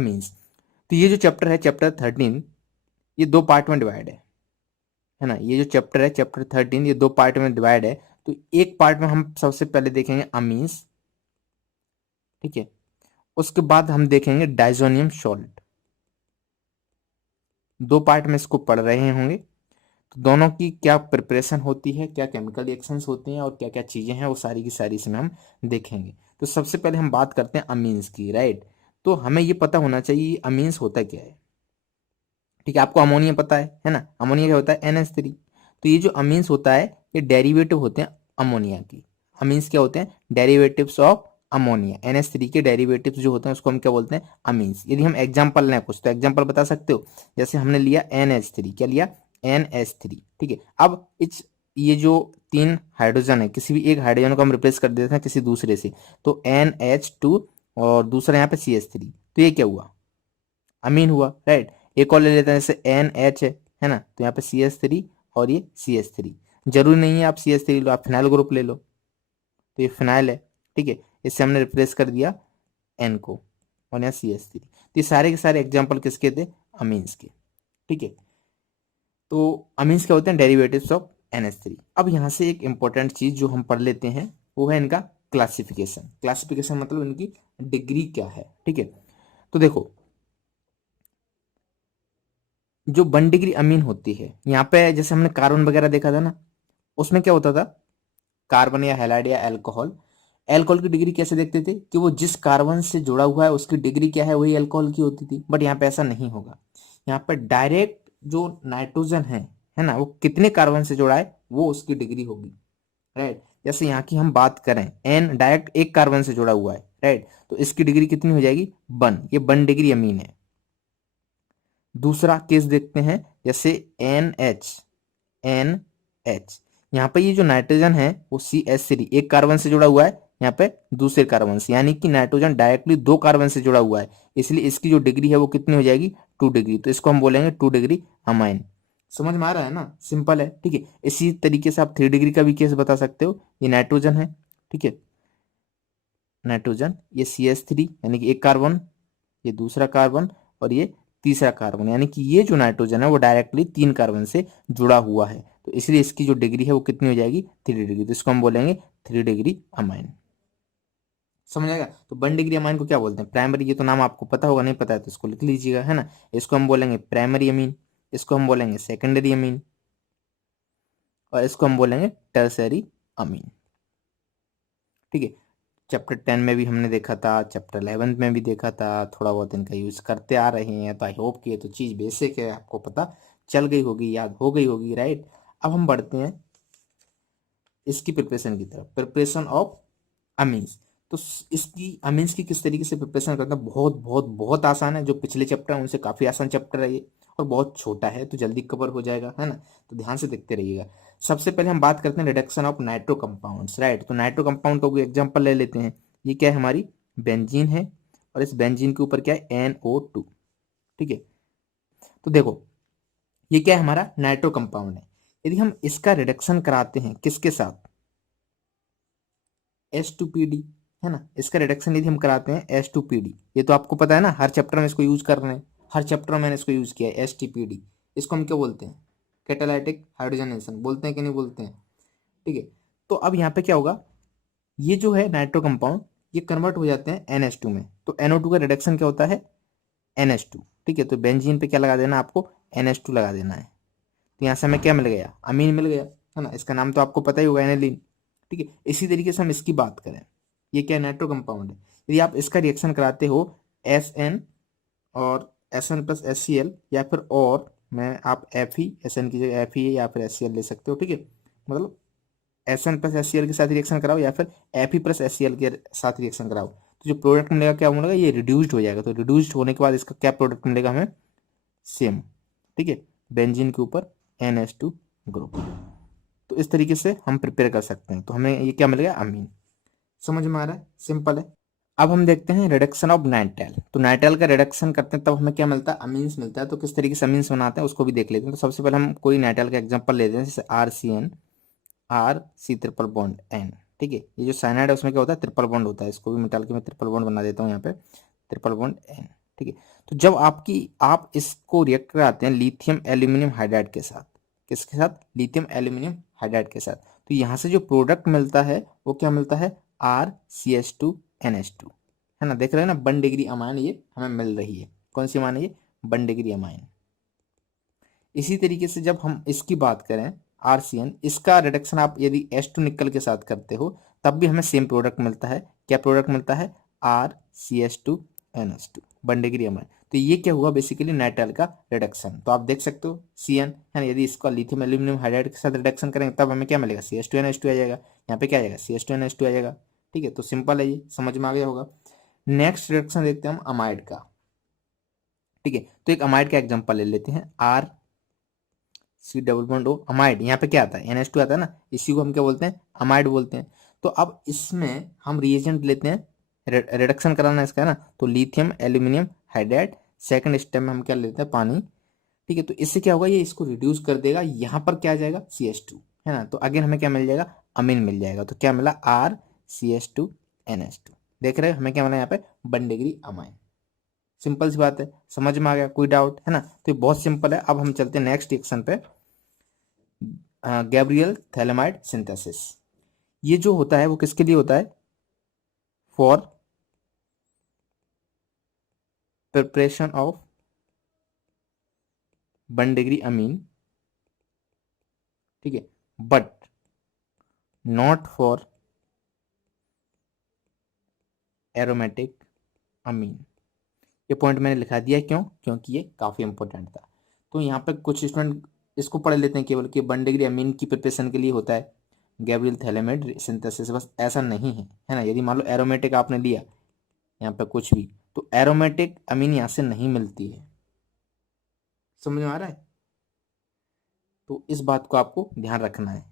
Amines. तो ये जो चैप्टर है चैप्टर 13, ये 2 पार्ट में डिवाइड है ना। ये जो चैप्टर है चैप्टर 13 ये 2 पार्ट में डिवाइड है। तो एक पार्ट में हम सबसे पहले देखेंगे अमीन्स, ठीक है, उसके बाद हम देखेंगे डाइजोनियम सॉल्ट। 2 पार्ट में इसको पढ़ रहे होंगे। तो दोनों की क्या प्रिपरेशन होती है, क्या केमिकल रिएक्शंस होती हैं और क्या क्या चीजें हैं, वो सारी की सारी इसमें हम देखेंगे। तो सबसे पहले हम बात करते हैं अमीन्स की, राइट। तो हमें ये पता होना चाहिए अमीन्स होता क्या है, ठीक है। आपको अमोनिया पता है ना, अमोनिया क्या होता है NH3। तो ये जो अमीन्स होता है ये डेरिवेटिव होते हैं अमोनिया की। अमीन्स क्या होते हैं, डेरिवेटिव्स ऑफ अमोनिया। NH3 के डेरिवेटिव्स जो होते हैं उसको हम क्या बोलते हैं, अमीन्स। यदि हम एग्जांपल लें कुछ तो एग्जांपल बता सकते हो। जैसे हमने लिया NH3, क्या लिया, NH3, ठीक है। अब इस ये जो 3 हाइड्रोजन है, किसी भी एक हाइड्रोजन को हम रिप्लेस कर देते हैं किसी दूसरे से, तो NH2 और दूसरा यहाँ पे CH3, तो ये क्या हुआ, अमीन हुआ, राइट। एक और ले लेते हैं जैसे NH है ना, तो यहाँ पे CH3 और ये CH3। जरूरी नहीं है आप CH3 लो, आप फिनाइल ग्रुप ले लो, तो ये फिनाइल है, ठीक है। इससे हमने रिप्लेस कर दिया N को और यहाँ CH3। तो ये सारे के सारे एग्जाम्पल किसके थे, अमीन्स के, ठीक है। तो अमीन्स क्या होते हैं, डेरिवेटिव्स ऑफ NH3। अब यहाँ से एक इंपॉर्टेंट चीज जो हम पढ़ लेते हैं वो है इनका क्लासिफिकेशन। क्लासिफिकेशन मतलब इनकी डिग्री क्या है, ठीक है। तो देखो जो 1 डिग्री अमीन होती है, यहाँ पे जैसे हमने कार्बन वगैरह देखा था ना, उसमें क्या होता था, कार्बन या हैलाइड या अल्कोहल, अल्कोहल की डिग्री कैसे देखते थे कि वो जिस कार्बन से जुड़ा हुआ है उसकी डिग्री क्या है वही अल्कोहल की होती थी। बट यहाँ पे ऐसा नहीं होगा। यहाँ पे डायरेक्ट जो नाइट्रोजन है ना, वो कितने कार्बन से जुड़ा है वो उसकी डिग्री होगी, राइट। जैसे यहाँ की हम बात करें, एन डायरेक्ट एक कार्बन से जुड़ा हुआ है, राइट, तो इसकी डिग्री कितनी हो जाएगी, 1, ये 1 डिग्री अमीन है। दूसरा केस देखते हैं, जैसे एन एच, यहाँ पे ये जो नाइट्रोजन है वो CH3 एक कार्बन से जुड़ा हुआ है, यहाँ पे दूसरे कार्बन से, यानी कि नाइट्रोजन डायरेक्टली 2 कार्बन से जुड़ा हुआ है, इसलिए इसकी जो डिग्री है वो कितनी हो जाएगी, 2 डिग्री। तो इसको हम बोलेंगे 2 डिग्री अमाइन। समझ में आ रहा है ना, सिंपल है, ठीक है। इसी तरीके से आप 3 डिग्री का भी केस बता सकते हो। ये नाइट्रोजन है, ठीक है, नाइट्रोजन, ये CH3 यानी कि एक कार्बन, ये दूसरा कार्बन और ये तीसरा कार्बन, यानी कि ये जो नाइट्रोजन है वो डायरेक्टली 3 कार्बन से जुड़ा हुआ है, तो इसलिए इसकी जो डिग्री है वो कितनी हो जाएगी, 3 डिग्री। तो इसको हम बोलेंगे 3 डिग्री अमाइन। समझ आएगा। तो 1 डिग्री अमाइन को क्या बोलते हैं, प्राइमरी। ये तो नाम आपको पता होगा, नहीं पता है तो इसको लिख लीजिएगा, है ना। इसको हम बोलेंगे प्राइमरी अमीन, इसको हम बोलेंगे सेकेंडरी अमीन और इसको हम बोलेंगे टर्सरी अमीन, ठीक है। चैप्टर 10 में भी हमने देखा था, चैप्टर 11 में भी देखा था, थोड़ा बहुत इनका यूज करते आ रहे हैं। तो आई होप कि ये तो चीज बेसिक है, आपको पता चल गई होगी, याद हो गई होगी, राइट। अब हम बढ़ते हैं इसकी प्रिपरेशन की तरफ, प्रिपरेशन ऑफ अमीन्स। तो इसकी अमीन्स की किस तरीके से प्रिपरेशन करना, बहुत बहुत बहुत आसान है। जो पिछले चैप्टर है उनसे काफी आसान चैप्टर है ये, और बहुत छोटा है तो जल्दी कवर हो जाएगा, है ना। तो ध्यान से देखते रहिएगा। सबसे पहले हम बात करते हैं reduction of nitro compounds, right. तो नाइट्रो कंपाउंड का कोई एग्जांपल ले लेते हैं। ये क्या है, हमारी बेंजीन है, और इस बेंजीन के ऊपर क्या है, NO2, ठीक है। तो देखो ये क्या है, हमारा नाइट्रो कंपाउंड है। यदि हम इसका रिडक्शन कराते हैं किसके साथ, H2PD, है ना। इसका रिडक्शन यदि हम कराते हैं H2PD, ये तो आपको पता है ना, हर चैप्टर में इसको यूज कर रहे हैं, हर चैप्टर में मैंने इसको यूज किया है HTPD। इसको हम क्या बोलते हैं, कैटालाइटिक हाइड्रोजनेशन, बोलते हैं कि नहीं बोलते हैं, ठीक है। तो अब यहाँ पे क्या होगा, ये जो है नाइट्रो कंपाउंड ये कन्वर्ट हो जाते हैं NH2 में। तो NO2 का रिडक्शन क्या होता है, NH2, ठीक है। तो बेंजीन पे क्या लगा देना, आपको NH2 लगा देना है। तो यहाँ से हमें क्या मिल गया, अमीन मिल गया, है ना। इसका नाम तो आपको पता ही होगा, एनिलीन, ठीक है। इसी तरीके से हम इसकी बात करें, ये क्या नाइट्रो कंपाउंड है। यदि आप इसका रिएक्शन कराते हो SN और SN प्लस HCl, या फिर और मैं आप SN की जगह Fe या फिर HCl ले सकते हो, ठीक है। मतलब SN प्लस HCl के साथ रिएक्शन कराओ या फिर Fe प्लस HCl के साथ रिएक्शन कराओ, तो जो प्रोडक्ट मिलेगा क्या मिलेगा, ये रिड्यूस्ड हो जाएगा। तो रिड्यूस्ड होने के बाद इसका क्या प्रोडक्ट मिलेगा हमें, सेम, ठीक है, बेंजीन के ऊपर NH2 ग्रुप। तो इस तरीके से हम प्रिपेयर कर सकते हैं। तो हमें ये क्या मिलेगा, अमीन। समझ में आ रहा है, सिंपल है। अब हम देखते हैं रिडक्शन ऑफ नाइट्राइल। तो नाइट्राइल का रिडक्शन करते हैं तब हमें क्या मिलता है, अमीन्स मिलता है। तो किस तरीके से अमीन्स बनाते हैं उसको भी देख लेते हैं। तो सबसे पहले हम कोई नाइट्राइल का एग्जांपल लेते हैं, जैसे RCN, RC triple bond N, ठीक है। ये जो साइनाइड है उसमें क्या होता है, ट्रिपल बॉन्ड होता है। इसको भी मिटाल के मैं ट्रिपल बॉन्ड बना देता हूँ यहाँ पे, ट्रिपल बॉन्ड N, ठीक है। तो जब आप इसको रिएक्ट कराते हैं लिथियम एल्यूमिनियम हाइड्राइड के साथ, किसके साथ? लिथियम एल्यूमिनियम हाइड्राइड के साथ, तो यहाँ से जो प्रोडक्ट मिलता है वो क्या मिलता है? RCH2NH2, है ना। देख रहे हैं ना, 1 डिग्री अमाइन ये हमें मिल रही है। कौन सी अमाइन है ये? 1 डिग्री अमाइन। इसी तरीके से जब हम इसकी बात करें RCN, इसका रिडक्शन आप यदि H2 निकल के साथ करते हो तब भी हमें सेम प्रोडक्ट मिलता है। क्या प्रोडक्ट मिलता है? RCH2NH2, 1 degree amine. तो ये क्या हुआ? बेसिकली नाइट्राइल का रिडक्शन। तो आप देख सकते हो CN है ना, यदि इसका लिथियम एल्यूमिनियम हाइड्राइड के साथ रिडक्शन करेंगे तब हमें क्या मिलेगा? CH2NH2 आ जाएगा। यहाँ पे क्या आ जाएगा? CH2NH2 आ जाएगा। ठीक है, तो सिंपल है, ये समझ में आ गया होगा। नेक्स्ट रिडक्शन देखते हैं हम अमाइड का। ठीक है, तो एक अमाइड का एग्जांपल ले लेते हैं, RC double bond O amide. यहाँ पे क्या आता है? NH2 आता है ना, इसी को हम क्या बोलते हैं? अमाइड बोलते हैं। तो अब इसमें हम रिएजेंट लेते हैं, रिडक्शन कराना है इसका, है ना। तो lithium aluminium hydride, second step में हम क्या लेते हैं? पानी। ठीक है, तो इससे क्या होगा? ये इसको रिड्यूस कर देगा, यहाँ पर क्या आ जाएगा? CH2, है ना। तो अगेन हमें क्या मिल जाएगा? अमीन मिल जाएगा। तो क्या मिला? RCH2NH2। देख रहे हैं हमें क्या मिला यहाँ पे? 1 डिग्री अमाइन। सिंपल सी बात है, समझ में आ गया? कोई डाउट है ना? तो ये बहुत सिंपल है। अब हम चलते हैं नेक्स्ट रिएक्शन पे, गैब्रियल थैलेमाइड सिंथेसिस। ये जो होता है वो किसके लिए होता है? For preparation of 1 degree amine, ठीक है, बट नॉट फॉर एरोमेटिक अमीन। ये पॉइंट मैंने लिखा दिया, क्यों? क्योंकि ये काफी इंपॉर्टेंट था। तो यहाँ पे कुछ स्टूडेंट इसको पढ़ लेते हैं केवल कि 1 डिग्री अमीन की प्रिपरेशन के लिए होता है गैब्रियल थैलेमाइड सिंथेसिस, बस। ऐसा नहीं है ना। यदि मान लो एरोमेटिक आपने लिया यहाँ पे कुछ भी, तो एरोमेटिक अमीन यहाँ से नहीं मिलती है। समझ में आ रहा है? तो इस बात को आपको ध्यान रखना है।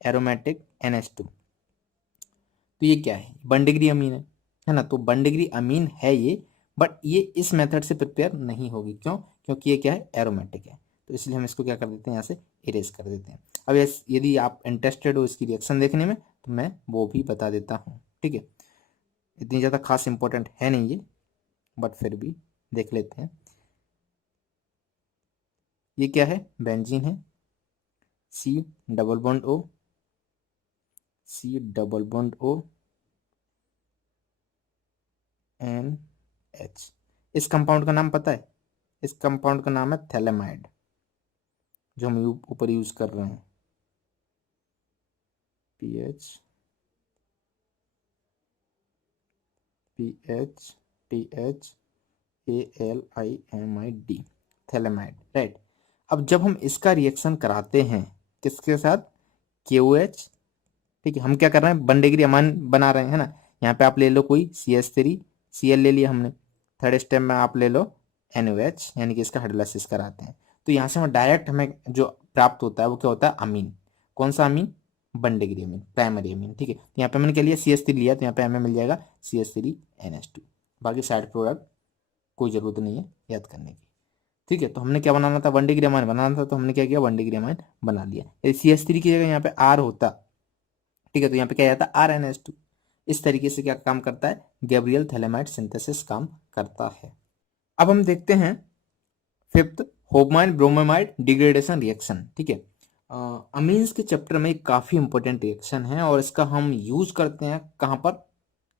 एरोमेटिक NH2, तो ये क्या है? 1 डिग्री अमीन है ना। तो 1 डिग्री अमीन है ये, बट ये इस मेथड से प्रिपेयर नहीं होगी। क्यों? क्योंकि ये क्या है? एरोमेटिक है। तो इसलिए हम इसको क्या कर देते हैं? यहाँ से इरेज कर देते हैं। अब यदि आप इंटरेस्टेड हो इसकी रिएक्शन देखने में तो मैं वो भी बता देता हूँ। ठीक है, इतनी ज़्यादा खास इंपॉर्टेंट है नहीं ये, बट फिर भी देख लेते हैं। ये क्या है? बेंजीन है, C double bond O, C double bond O NH। इस कंपाउंड का नाम पता है? इस कंपाउंड का नाम है थैलेमाइड, जो हम ऊपर यूज कर रहे हैं। PHTHALIMID, phthalimide, right. अब जब हम इसका रिएक्शन कराते हैं किसके साथ? KOH। ठीक है, हम क्या कर रहे हैं? 1 डिग्री अमान बना रहे हैं, है ना। यहाँ पे आप ले लो कोई CH3, Cl ले लिया हमने। थर्ड स्टेप में आप ले लो NOH, यानी कि इसका हाइड्रोलाइसिस कराते हैं। तो यहाँ से हमें जो प्राप्त होता है वो क्या होता है? अमीन। कौन सा अमीन? 1 डिग्री अमीन, प्राइमरी अमीन। ठीक है, तो यहाँ पे मैंने क्या लिया? CH3 लिया, तो यहाँ पे हमें मिल जाएगा CH3NH2। बाकी साइड प्रोडक्ट कोई जरूरत नहीं है याद करने की। ठीक है, तो हमने क्या बनाना था? 1 डिग्री अमाइन बनाना था, तो हमने क्या किया? 1 डिग्री अमाइन बना लिया। यदि CH3 की जगह यहाँ पे R होता, ठीक है, तो यहाँ पे क्या आता? RNH2। इस तरीके से क्या काम करता है? गैब्रियल थैलेमाइड सिंथेसिस काम करता है। अब हम देखते हैं फिफ्थ, होपमाइन ब्रोमाइड डिग्रेडेशन रिएक्शन। ठीक है, अमीन्स के चैप्टर में एक काफी इंपॉर्टेंट रिएक्शन है और इसका हम यूज करते हैं कहाँ पर?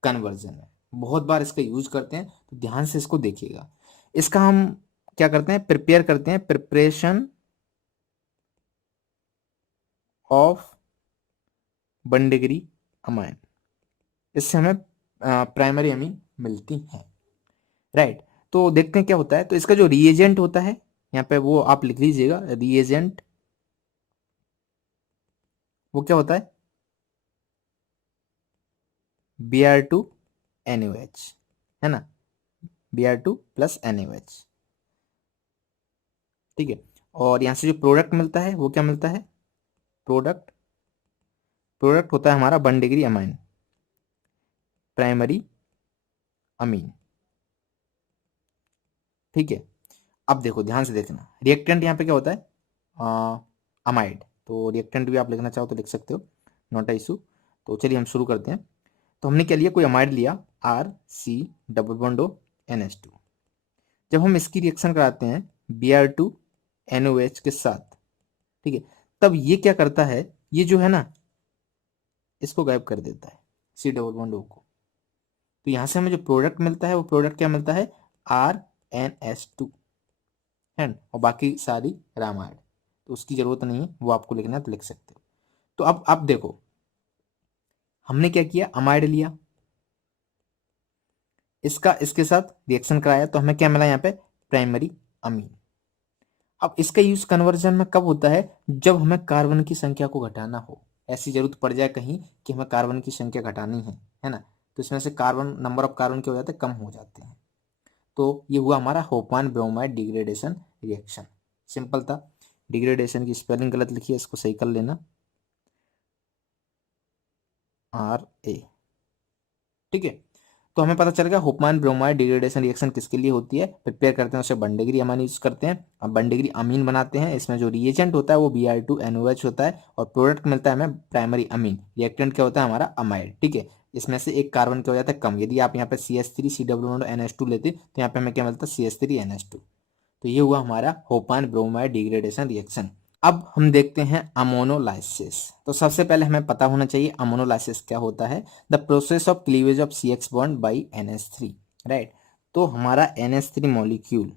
कन्वर्जन में बहुत बार इसका यूज करते हैं, तो ध्यान से इसको देखिएगा। इसका हम क्या करते हैं? प्रिपेयर करते हैं, प्रिपरेशन ऑफ 1 डिग्री अमाइन। इससे हमें प्राइमरी अमीन मिलती है, राइट। तो देखते हैं क्या होता है। तो इसका जो रिएजेंट होता है यहाँ पे वो आप लिख लीजिएगा, रिएजेंट वो क्या होता है? Br2NaOH, है ना, Br2 प्लस NaOH। ठीक है, और यहाँ से जो प्रोडक्ट मिलता है वो क्या मिलता है? प्रोडक्ट प्रोडक्ट होता है हमारा 1 डिग्री अमाइन, प्राइमरी अमीन। ठीक है, अब देखो ध्यान से देखना, रिएक्टेंट यहाँ पे क्या होता है? अमाइड। तो रिएक्टेंट भी आप लिखना चाहो तो लिख सकते हो, नॉट अ इशू। तो चलिए हम शुरू करते हैं। तो हमने क्या लिया? कोई अमाइड लिया, RC double bond O NH2। जब हम इसकी रिएक्शन कराते हैं Br2NOH के साथ, ठीक है, तब ये क्या करता है, ये जो है ना इसको गायब कर देता है C डबल बॉन्ड O को। तो यहां से हमें जो प्रोडक्ट मिलता है वो प्रोडक्ट क्या मिलता है RNS2 है ना, और बाकी सारी रामायण, तो उसकी जरूरत नहीं है, वो आपको लिखना है तो लिख सकते हो। तो अब आप देखो हमने क्या किया, अमाइड लिया, इसका इसके साथ रिएक्शन कराया तो हमें क्या मिला यहाँ पे प्राइमरी अमीन। अब इसका यूज कन्वर्जन में कब होता है, जब हमें कार्बन की संख्या को घटाना हो, ऐसी जरूरत पड़ जाए कहीं कि हमें कार्बन की संख्या घटानी है ना, तो इसमें से कार्बन नंबर ऑफ कार्बन क्या हो जाते हैं, कम हो जाते हैं। तो ये हुआ हमारा होपमान ब्रोमाइड डिग्रेडेशन रिएक्शन। सिंपल था, डिग्रेडेशन की स्पेलिंग गलत लिखी है, इसको सही कर लेना, RA, ठीक है। तो हमें पता चल गया होपमान ब्रोमाइड डिग्रेडेशन रिएक्शन किसके लिए होती है, प्रिपेयर करते हैं उसे वन डिग्री अमीन यूज करते हैं, अब वन डिग्री अमीन बनाते हैं, इसमें जो रिएजेंट होता है वो Br2NOH होता है और प्रोडक्ट मिलता है हमें प्राइमरी अमीन, रिएक्टेंट क्या होता है हमारा अमाइड, ठीक है। इसमें से एक कार्बन क्या हो जाता है कम, यदि आप यहाँ पे CH3 COO लेते तो यहाँ पे हमें क्या मिलता है CH3NH2। तो ये हुआ हमारा होपमान ब्रोमाइड डिग्रेडेशन रिएक्शन। अब हम देखते हैं अमोनोलाइसिस। तो सबसे पहले हमें पता होना चाहिए अमोनोलाइसिस क्या होता है, the process of cleavage of CH bond by NH3, right. तो हमारा NH3 मॉलिक्यूल,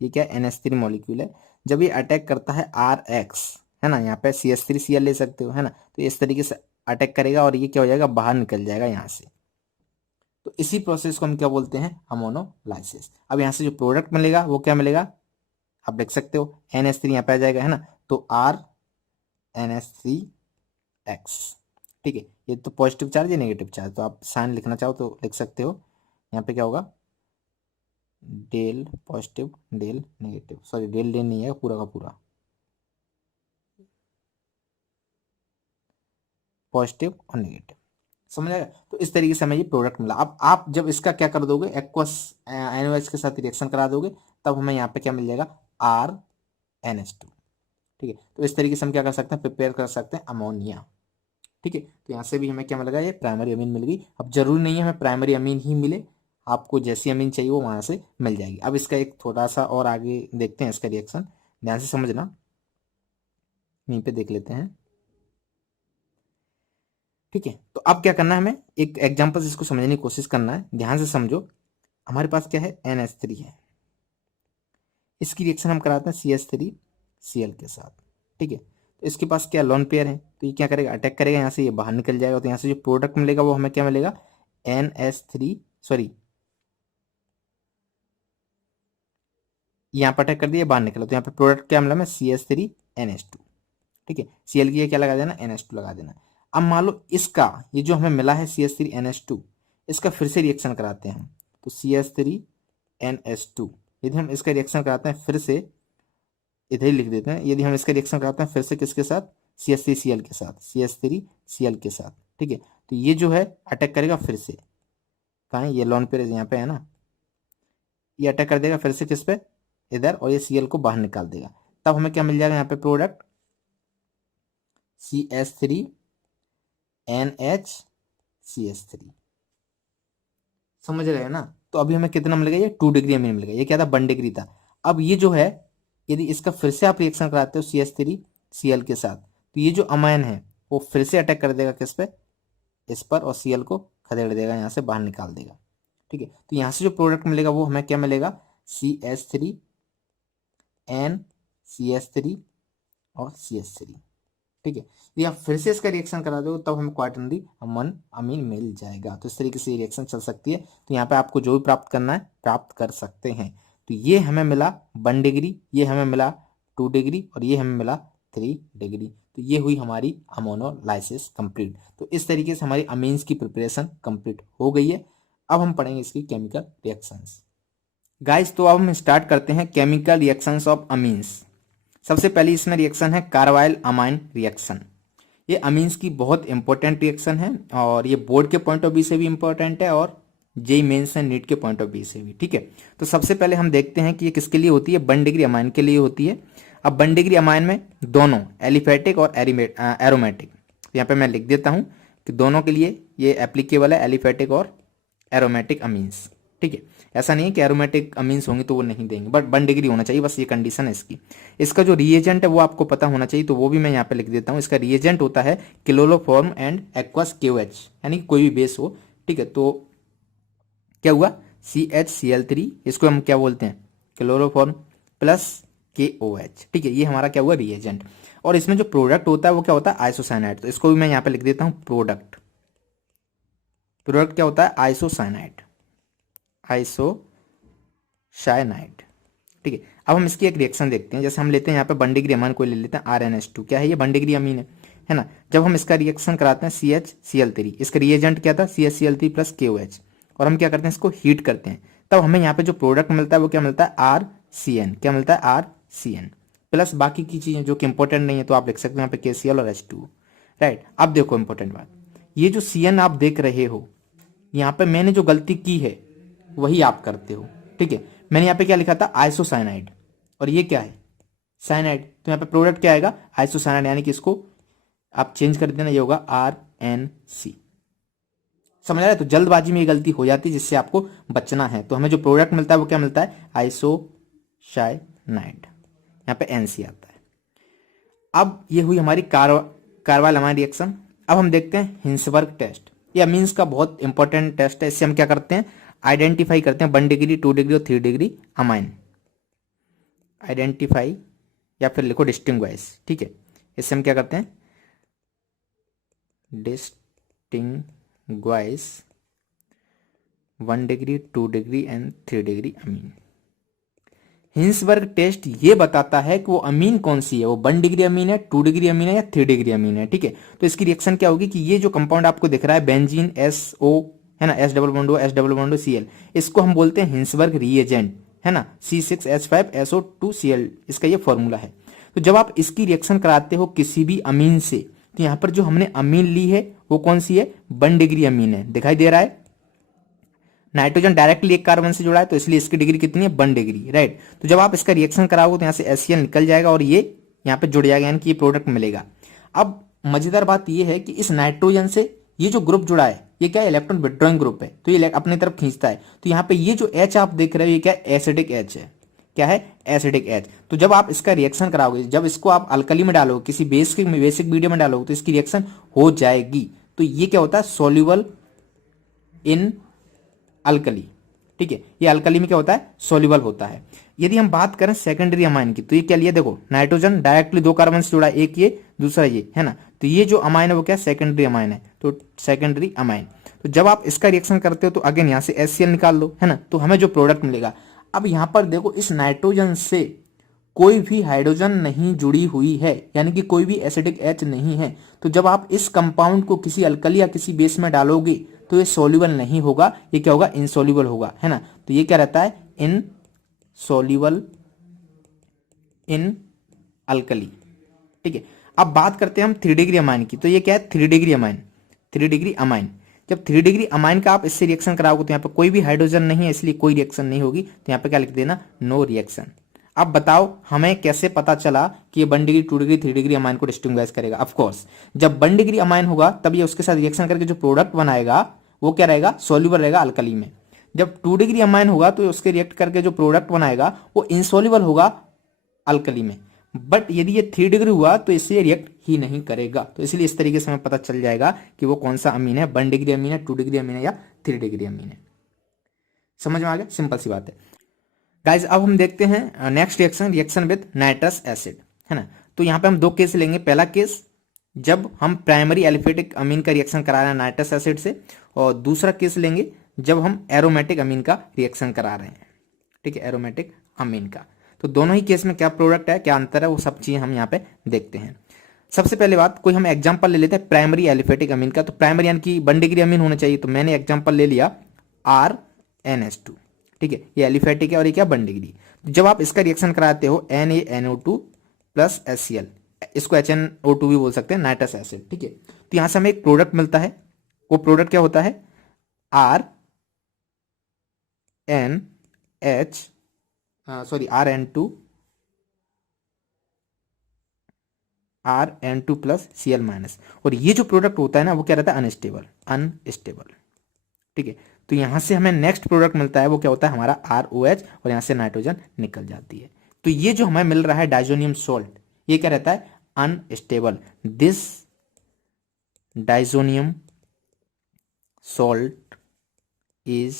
ये क्या NH3 मॉलिक्यूल है, जब ये अटैक करता है RX, है ना, यहाँ पे CH3Cl ले सकते हो, है ना, तो इस तरीके से अटैक करेगा और ये क्या हो जाएगा, बाहर निकल जाएगा यहाँ से। तो इसी प्रोसेस को हम क्या बोलते हैं, अमोनोलाइसिस। अब यहाँ से जो प्रोडक्ट मिलेगा वो क्या मिलेगा, आप देख सकते हो NH3 यहाँ पे आ जाएगा, है ना, तो RNH3X, ठीक है। ये तो पॉजिटिव चार्ज है नेगेटिव चार्ज, तो आप साइन लिखना चाहो तो लिख सकते हो, यहाँ पे क्या होगा del positive del negative, sorry del del नहीं है पूरा का पूरा, पॉजिटिव और नेगेटिव, समझ आएगा। तो इस तरीके से हमें ये प्रोडक्ट मिला। अब आप जब इसका क्या कर दोगे, एक्वस NOH के साथ रिएक्शन करा दोगे, तब हमें यहाँ पे क्या मिल जाएगा RNH2, ठीक है। तो इस तरीके से हम क्या कर सकते हैं, प्रिपेयर कर सकते हैं अमोनिया, ठीक है। तो यहाँ से भी हमें क्या मिलेगा, ये प्राइमरी अमीन मिल गई। अब जरूरी नहीं है हमें प्राइमरी अमीन ही मिले, आपको जैसी अमीन चाहिए वो वहां से मिल जाएगी। अब इसका एक थोड़ा सा और आगे देखते हैं इसका रिएक्शन, ध्यान से समझना, यहीं पे देख लेते हैं, ठीक है। तो अब क्या करना है, हमें एक एग्जाम्पल इसको समझने की कोशिश करना है, ध्यान से समझो। हमारे पास क्या है NH3 है, इसकी रिएक्शन हम कराते हैं CH3Cl के साथ, ठीक है। तो इसके पास क्या लोन पेयर है, तो ये क्या करेगा, अटैक करेगा, यहाँ से ये बाहर निकल जाएगा, तो यहाँ से जो प्रोडक्ट मिलेगा वो हमें क्या मिलेगा NH3, सॉरी यहाँ पर अटैक कर दिया बाहर निकला, तो यहाँ पे प्रोडक्ट क्या मिला हमें CH3NH2, ठीक है। Cl की क्या लगा देना, NH2 लगा देना। अब मान लो इसका ये जो हमें मिला है CH3NH2, इसका फिर से रिएक्शन कराते हैं हम, तो CH3NH2, यदि हम इसका रिएक्शन कराते हैं फिर से, इधर ही लिख देते हैं, यदि हम इसका रिएक्शन कराते हैं फिर से किसके साथ, CH3Cl के साथ, CH3Cl के साथ, ठीक है। तो ये जो है अटैक करेगा फिर से, कहाँ है ये लोन पेयर यहाँ पे है ना, ये अटैक कर देगा फिर से किस पे, इधर, और ये Cl को बाहर निकाल देगा। तब हमें क्या मिल जाएगा यहाँ पे प्रोडक्ट CH3NH CH3, समझ रहे हैं ना। तो अभी हमें कितना मिलेगा, ये 2 डिग्री अमीन मिलेगा, ये क्या था 1 डिग्री था। अब ये जो है यदि इसका फिर से आप रिएक्शन कराते हो CH3Cl के साथ, तो ये जो अमाइन है वो फिर से अटैक कर देगा किस पे, इस पर, और Cl को खदेड़ देगा, यहाँ से बाहर निकाल देगा, ठीक है। तो यहाँ से जो प्रोडक्ट मिलेगा वो हमें क्या मिलेगा CH3NCH3 और CH3, ठीक है। यदि आप फिर से इसका रिएक्शन करा दो तब हमें क्वाटरनरी अमन अमीन मिल जाएगा। तो इस तरीके से रिएक्शन चल सकती है। तो यहाँ पे आपको जो भी प्राप्त करना है प्राप्त कर सकते हैं। तो ये हमें मिला 1 डिग्री, ये हमें मिला 2 डिग्री और ये हमें मिला 3 डिग्री। तो ये हुई हमारी अमोनोलाइसिस कंप्लीट। तो इस तरीके से हमारी अमीन्स की प्रिपरेशन कंप्लीट हो गई है। अब हम पढ़ेंगे इसकी केमिकल रिएक्शंस। गाइस तो अब हम स्टार्ट करते हैं केमिकल रिएक्शंस ऑफ अमीन्स। सबसे पहली इसमें रिएक्शन है कार्बाइल अमाइन रिएक्शन। ये अमीन्स की बहुत इंपॉर्टेंट रिएक्शन है और ये बोर्ड के पॉइंट ऑफ व्यू से भी इंपॉर्टेंट है और जेई मेंस एंड नीट के पॉइंट ऑफ व्यू से भी, ठीक है। तो सबसे पहले हम देखते हैं कि ये किसके लिए होती है, 1 डिग्री अमाइन के लिए होती है। अब 1 डिग्री अमाइन में दोनों एलिफेटिक और एरोमेटिक, यहाँ पे मैं लिख देता हूँ कि दोनों के लिए ये एप्लीकेबल है, एलिफेटिक और एरोमेटिक अमीन्स, ठीक है, ऐसा नहीं है कि एरोमेटिक अमीन्स होंगे तो वो नहीं देंगे, बट 1 डिग्री होना चाहिए, बस ये कंडीशन है इसकी। इसका जो रिएजेंट है वो आपको पता होना चाहिए, तो वो भी मैं यहाँ पे लिख देता हूँ। इसका रिएजेंट होता है क्लोरोफॉर्म एंड एक्वस KOH, यानी कि कोई भी बेस हो। ठीक है, तो क्या हुआ, CHCl3, इसको हम क्या बोलते हैं, क्लोरोफॉर्म प्लस KOH। ठीक है, ये हमारा क्या हुआ, रिएजेंट। और इसमें जो प्रोडक्ट होता है वो क्या होता है, आइसोसाइनाइड। तो इसको भी मैं यहाँ पे लिख देता हूँ प्रोडक्ट। प्रोडक्ट क्या होता है, आइसोसाइनाइड, आइसोसाइनाइड। ठीक है, अब हम इसकी एक रिएक्शन देखते हैं। जैसे हम लेते हैं यहाँ पे 1 डिग्री अमीन को ले लेते हैं RNH2, क्या है ये, 1 डिग्री अमीन है ना। जब हम इसका रिएक्शन कराते हैं CHCl3, इसका रिएजेंट क्या था, CHCl3 प्लस KOH, और हम क्या करते हैं, इसको हीट करते हैं, तब हमें यहाँ पे जो प्रोडक्ट मिलता है वो क्या मिलता है, RCN। क्या मिलता है, RCN प्लस बाकी की चीजें जो कि इंपॉर्टेंट नहीं है, तो आप लिख सकते हो यहाँ पे KCl और H2। राइट, अब देखो इंपॉर्टेंट बात, ये जो CN आप देख रहे हो, यहाँ पे मैंने जो गलती की है वही आप करते हो। ठीक है, मैंने यहाँ पे क्या लिखा था, आइसोसाइनाइड, और ये क्या है, साइनाइड। तो यहाँ पे प्रोडक्ट क्या आएगा, आइसोसाइनाइड, यानी कि इसको आप चेंज कर देना, ये होगा RNC। समझ आ रहा है, तो जल्दबाजी में ये गलती हो जाती है, जिससे आपको बचना है। तो हमें जो प्रोडक्ट मिलता है वो क्या मिलता है, आइसोसाइनाइड, यहाँ पे NC आता है। अब ये हुई हमारी कार्बाइल अमाइन रिएक्शन। अब हम देखते हैं हिंसबर्ग टेस्ट। ये अमीन्स का बहुत इंपॉर्टेंट टेस्ट है। इससे हम क्या करते हैं, आइडेंटिफाई करते हैं 1 डिग्री, 2 डिग्री और 3 डिग्री अमाइन। आइडेंटिफाई या फिर लिखो डिस्टिंग्वाइज। ठीक है, इससे हम क्या करते हैं, distinguish 1 degree, 2 degree and 3 degree amine. Hinsberg test ये बताता है कि वो अमीन कौन सी है, वो 1 डिग्री अमीन है, 2 डिग्री अमीन है या 3 डिग्री अमीन है। ठीक है, तो इसकी रिएक्शन क्या होगी कि ये जो कंपाउंड आपको दिख रहा है बेंजीन SO है ना, S double bond S double bond Cl, इसको हम बोलते हैं हिंसबर्ग रिएजेंट, है ना, C6H5SO2Cl, इसका ये फॉर्मूला है। तो जब आप इसकी रिएक्शन कराते हो किसी भी अमीन से, तो यहाँ पर जो हमने अमीन ली है वो कौन सी है, 1 डिग्री अमीन है, दिखाई दे रहा है। नाइट्रोजन डायरेक्टली एक कार्बन से जुड़ा है, तो इसलिए इसकी डिग्री कितनी है, 1 डिग्री। राइट, तो जब आप इसका रिएक्शन कराओगे तो यहाँ से HCl निकल जाएगा और ये यहाँ पे जुड़ जाएगा, यानी कि ये प्रोडक्ट मिलेगा। अब मजेदार बात ये है कि इस नाइट्रोजन से ये जो ग्रुप जुड़ा है ये क्या है, इलेक्ट्रॉन विड्रॉइंग ग्रुप है, तो ये अपनी तरफ खींचता है। तो यहाँ पे ये जो H आप देख रहे हो ये क्या है, एसिडिक H है। क्या है, एसिडिक H। तो जब आप इसका रिएक्शन कराओगे, जब इसको आप अल्कली में डालोगे, किसी बेसिक मीडियम में डालोगे, तो इसकी रिएक्शन हो जाएगी। तो ये क्या होता है, सोल्यूबल इन अल्कली। ठीक है, ये अल्कली में क्या होता है, सोल्यूबल होता है। यदि हम बात करें सेकेंडरी अमाइन की, तो ये क्या लिया, देखो नाइट्रोजन डायरेक्टली 2 कार्बन से जुड़ा है, एक ये दूसरा ये, है ना। तो ये जो अमाइन है वो क्या, सेकेंडरी अमाइन है, तो सेकेंडरी अमाइन। तो जब आप इसका रिएक्शन करते हो तो अगेन यहाँ से HCl निकाल लो, है ना, तो हमें जो प्रोडक्ट मिलेगा। अब यहाँ पर देखो, इस नाइट्रोजन से कोई भी हाइड्रोजन नहीं जुड़ी हुई है, यानी कि कोई भी एसिडिक H नहीं है। तो जब आप इस कंपाउंड को किसी अल्कली या किसी बेस में डालोगे तो ये सोल्यूबल नहीं होगा, ये क्या होगा, इनसोल्यूबल होगा, है ना। तो ये क्या रहता है, इनसोल्यूबल इन अल्कली। ठीक है, अब बात करते हैं हम 3 डिग्री अमाइन की। तो ये क्या है, 3 डिग्री अमाइन, 3 डिग्री अमाइन। जब 3 डिग्री अमाइन का आप इससे रिएक्शन कराओगे तो यहाँ पे कोई भी हाइड्रोजन नहीं है, इसलिए कोई रिएक्शन नहीं होगी। तो यहाँ पे क्या लिख देना, नो रिएक्शन। अब बताओ हमें कैसे पता चला कि ये 1 डिग्री, 2 डिग्री, 3 डिग्री अमाइन को डिस्टिंग्विश करेगा। ऑफ कोर्स जब 1 डिग्री अमाइन होगा तब ये उसके साथ रिएक्शन करके जो प्रोडक्ट बनाएगा वो क्या रहेगा, सोल्यूबल रहेगा अल्कली में। जब 2 डिग्री अमाइन होगा तो उसके रिएक्ट करके जो प्रोडक्ट बनाएगा वो इनसोल्यूबल होगा अल्कली में। बट यदि ये 3 डिग्री हुआ तो इससे रिएक्ट ही नहीं करेगा। तो इसलिए इस तरीके से हमें पता चल जाएगा कि वो कौन सा अमीन है, 1 डिग्री अमीन है, 2 डिग्री अमीन है या 3 डिग्री अमीन है। समझ में आ गया, सिंपल सी बात है गाइज। अब हम देखते हैं next reaction, reaction with nitrous acid, है ना। तो यहाँ पे हम 2 केस लेंगे। पहला केस जब हम प्राइमरी एलिफेटिक अमीन का रिएक्शन करा रहे हैं नाइट्रस एसिड से, और दूसरा केस लेंगे जब हम एरोमेटिक अमीन का रिएक्शन करा रहे हैं। ठीक है, एरोमेटिक अमीन का। तो दोनों ही केस में क्या प्रोडक्ट है, क्या अंतर है, वो सब चीजें हम यहाँ पे देखते हैं। सबसे पहले बात, कोई हम एग्जांपल ले लेते हैं प्राइमरी एलिफेटिक अमीन का। तो प्राइमरी यानी कि 1 डिग्री अमीन होना चाहिए, तो मैंने एग्जांपल ले लिया RNH2। ठीक है, ये एलिफेटिक है और ये क्या, 1 डिग्री। जब आप इसका रिएक्शन कराते हो NaNO2 प्लस HCl, इसको HNO2 भी बोल सकते हैं, नाइट्रस एसिड। ठीक है, तो यहां से हमें एक प्रोडक्ट मिलता है। वो प्रोडक्ट क्या होता है, RN2 प्लस Cl माइनस। और ये जो प्रोडक्ट होता है ना वो क्या रहता है, अनस्टेबल, अनस्टेबल। ठीक है, तो यहाँ से हमें नेक्स्ट प्रोडक्ट मिलता है वो क्या होता है हमारा ROH, और यहाँ से नाइट्रोजन निकल जाती है। तो ये जो हमें मिल रहा है डाइजोनियम सॉल्ट, ये क्या रहता है unstable. This diazonium salt is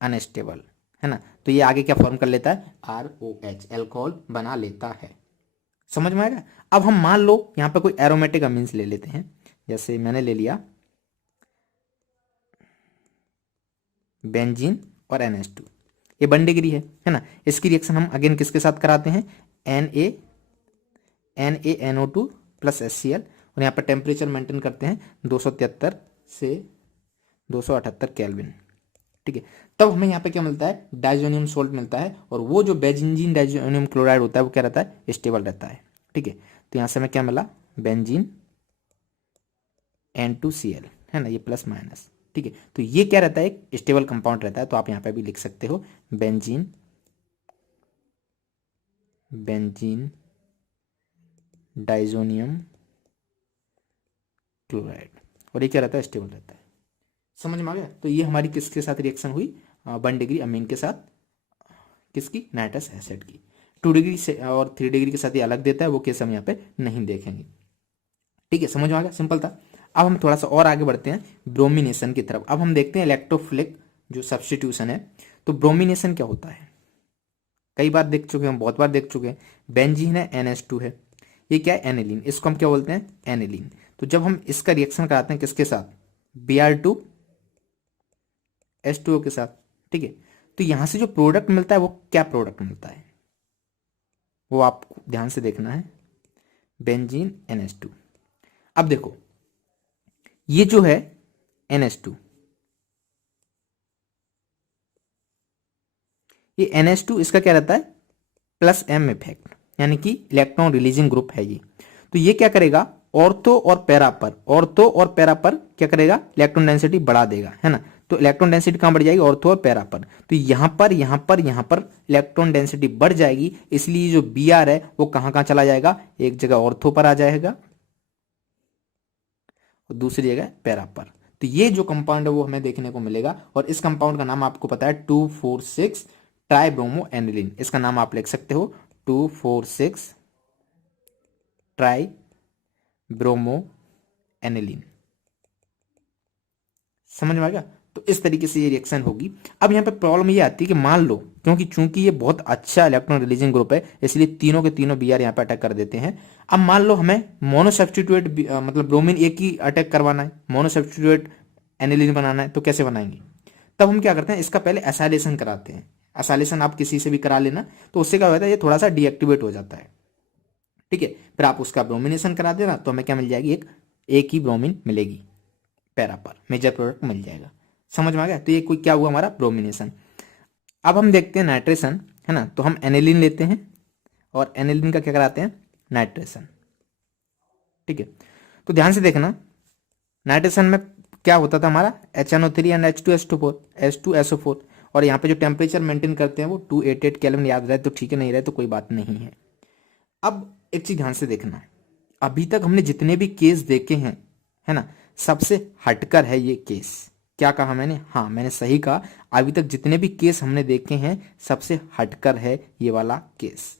unstable, है ना। तो ये आगे क्या फॉर्म कर लेता है ROH, एल्कोहल बना लेता है। समझ में आएगा। अब हम मान लो यहाँ पे कोई एरोमेटिक अमीन्स ले लेते हैं, जैसे मैंने ले लिया बेंजीन और NH2, ये 1 डिग्री है ना। इसकी रिएक्शन हम अगेन किसके साथ कराते हैं NaNO2 प्लस HCl, और यहाँ पर टेम्परेचर मेंटेन करते हैं 273 से 278 केल्विन, ठीक है। तब हमें यहाँ पे क्या मिलता है डाइजोनियम सोल्ट मिलता है, और वो जो बेंजीन डाइजोनियम क्लोराइड होता है वो क्या रहता है स्टेबल रहता है, ठीक है। तो यहाँ से हमें क्या मिला बेंजीन N2Cl, है ना, ये प्लस माइनस, ठीक है। तो ये क्या रहता है एक स्टेबल कंपाउंड रहता है। तो आप यहाँ पे भी लिख सकते हो बेंजीन डाइजोनियम क्लोराइड, और ये क्या रहता है स्टेबल रहता है। समझ में आ गया। तो ये हमारी किसके साथ रिएक्शन हुई 1 डिग्री अमीन के साथ, किसकी नाइट्रस एसिड की। 2 डिग्री से और 3 डिग्री के साथ ये अलग देता है, वो केस हम यहाँ पे नहीं देखेंगे, ठीक है। समझ में आ गया, सिंपल था। अब हम थोड़ा सा और आगे बढ़ते हैं ब्रोमिनेशन की तरफ। अब हम देखते हैं इलेक्ट्रोफिलिक जो सब्स्टिट्यूशन है। तो ब्रोमिनेशन क्या होता है, कई बार देख चुके हैं, बहुत बार देख चुके हैं। बेंजीन है NH2 है, ये क्या है एनिलीन, इसको हम क्या बोलते हैं एनिलीन। तो जब हम इसका रिएक्शन कराते हैं किसके साथ Br2H2O के साथ, ठीक है। तो यहां से जो प्रोडक्ट मिलता है वो क्या प्रोडक्ट मिलता है वो आपको ध्यान से देखना है, बेंजीन NH2। अब देखो ये जो है NH2, ये NH2 इसका क्या रहता है प्लस M इफेक्ट, यानी कि इलेक्ट्रॉन रिलीजिंग ग्रुप है ये। तो ये क्या करेगा ऑर्थो और पैरा पर क्या करेगा इलेक्ट्रॉन डेंसिटी बढ़ा देगा, है ना। तो इलेक्ट्रॉन डेंसिटी कहां बढ़ जाएगी ऑर्थो और पैरा पर। तो यहां पर इलेक्ट्रॉन डेंसिटी बढ़ जाएगी, इसलिए जो Br है वो कहां कहां चला जाएगा, एक जगह ऑर्थो पर आ जाएगा और दूसरी जगह पैरा पर। तो ये जो कंपाउंड है वो हमें देखने को मिलेगा, और इस कंपाउंड का नाम आपको पता है 2,4,6 ट्राइब्रोमो एनिलीन। इसका नाम आप लिख सकते हो 2,4,6 ट्राइब्रोमो एनिलीन। समझ में आ गया। तो इस तरीके से ये रिएक्शन होगी। अब यहाँ पे प्रॉब्लम ये आती है कि मान लो क्योंकि चूंकि ये बहुत अच्छा इलेक्ट्रॉन रिलीजिंग ग्रुप है, इसलिए तीनों के तीनों Br यहाँ पे अटैक कर देते हैं। अब मान लो हमें मोनो सब्स्टिट्यूट मतलब ब्रोमीन एक ही अटैक करवाना है, मोनो सब्स्टिट्यूट एनिलीन बनाना है, तो कैसे बनाएंगे। तब हम क्या करते हैं इसका पहले एसाइलेशन कराते हैं। एसाइलेशन आप किसी से भी करा लेना, तो उससे क्या होता है ये थोड़ा सा डीएक्टिवेट हो जाता है, ठीक है। फिर आप उसका ब्रोमिनेशन करा देना, तो हमें क्या मिल जाएगी एक ही ब्रोमीन मिलेगी, पैरा पर मेजर प्रोडक्ट मिल जाएगा। समझ में आ गया। तो ये कोई क्या हुआ हमारा ब्रोमिनेशन। अब हम देखते हैं नाइट्रेशन, है ना। तो हम एनिलीन लेते हैं और एनिलीन का क्या कराते हैं नाइट्रेशन, ठीक है। तो ध्यान से देखना नाइट्रेशन में क्या होता था हमारा HNO3 एंड H2SO4, और यहाँ पे जो टेम्परेचर मेंटेन करते हैं वो 288 केल्विन, याद रहे तो ठीक है, नहीं रहे तो कोई बात नहीं है। अब एक चीज ध्यान से देखना, अभी तक हमने जितने भी केस देखे हैं, है ना, सबसे हटकर है ये केस। क्या कहा मैंने, हाँ मैंने सही कहा। अभी तक जितने भी केस हमने देखे हैं सबसे हटकर है ये वाला केस,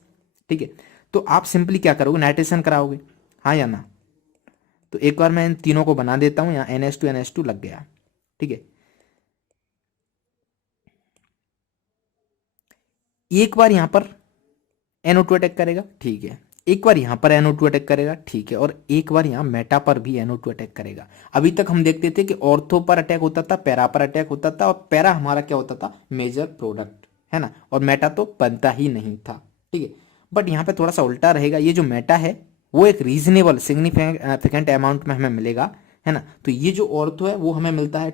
ठीक है। तो आप सिंपली क्या करोगे नाइट्रेशन कराओगे, हाँ या ना। तो एक बार मैं इन तीनों को बना देता हूं, यहाँ NH2 लग गया, ठीक है। एक बार यहां पर NO2 अटैक करेगा, ठीक है। एक बार यहां पर NO2 अटैक करेगा, ठीक है। और एक बार यहां मेटा पर भी NO2 अटैक करेगा। अभी तक हम देखते थे कि ऑर्थो पर अटैक होता था, पैरा पर अटैक होता था, और पैरा हमारा क्या होता था मेजर प्रोडक्ट, है ना, और मेटा तो बनता ही नहीं था, ठीक है। बट यहाँ पे थोड़ा सा उल्टा रहेगा, ये जो मेटा है वो एक रीजनेबल सिग्निफिकेंट अमाउंट में हमें मिलेगा, है ना। तो ये जो ऑर्थो है वो हमें मिलता है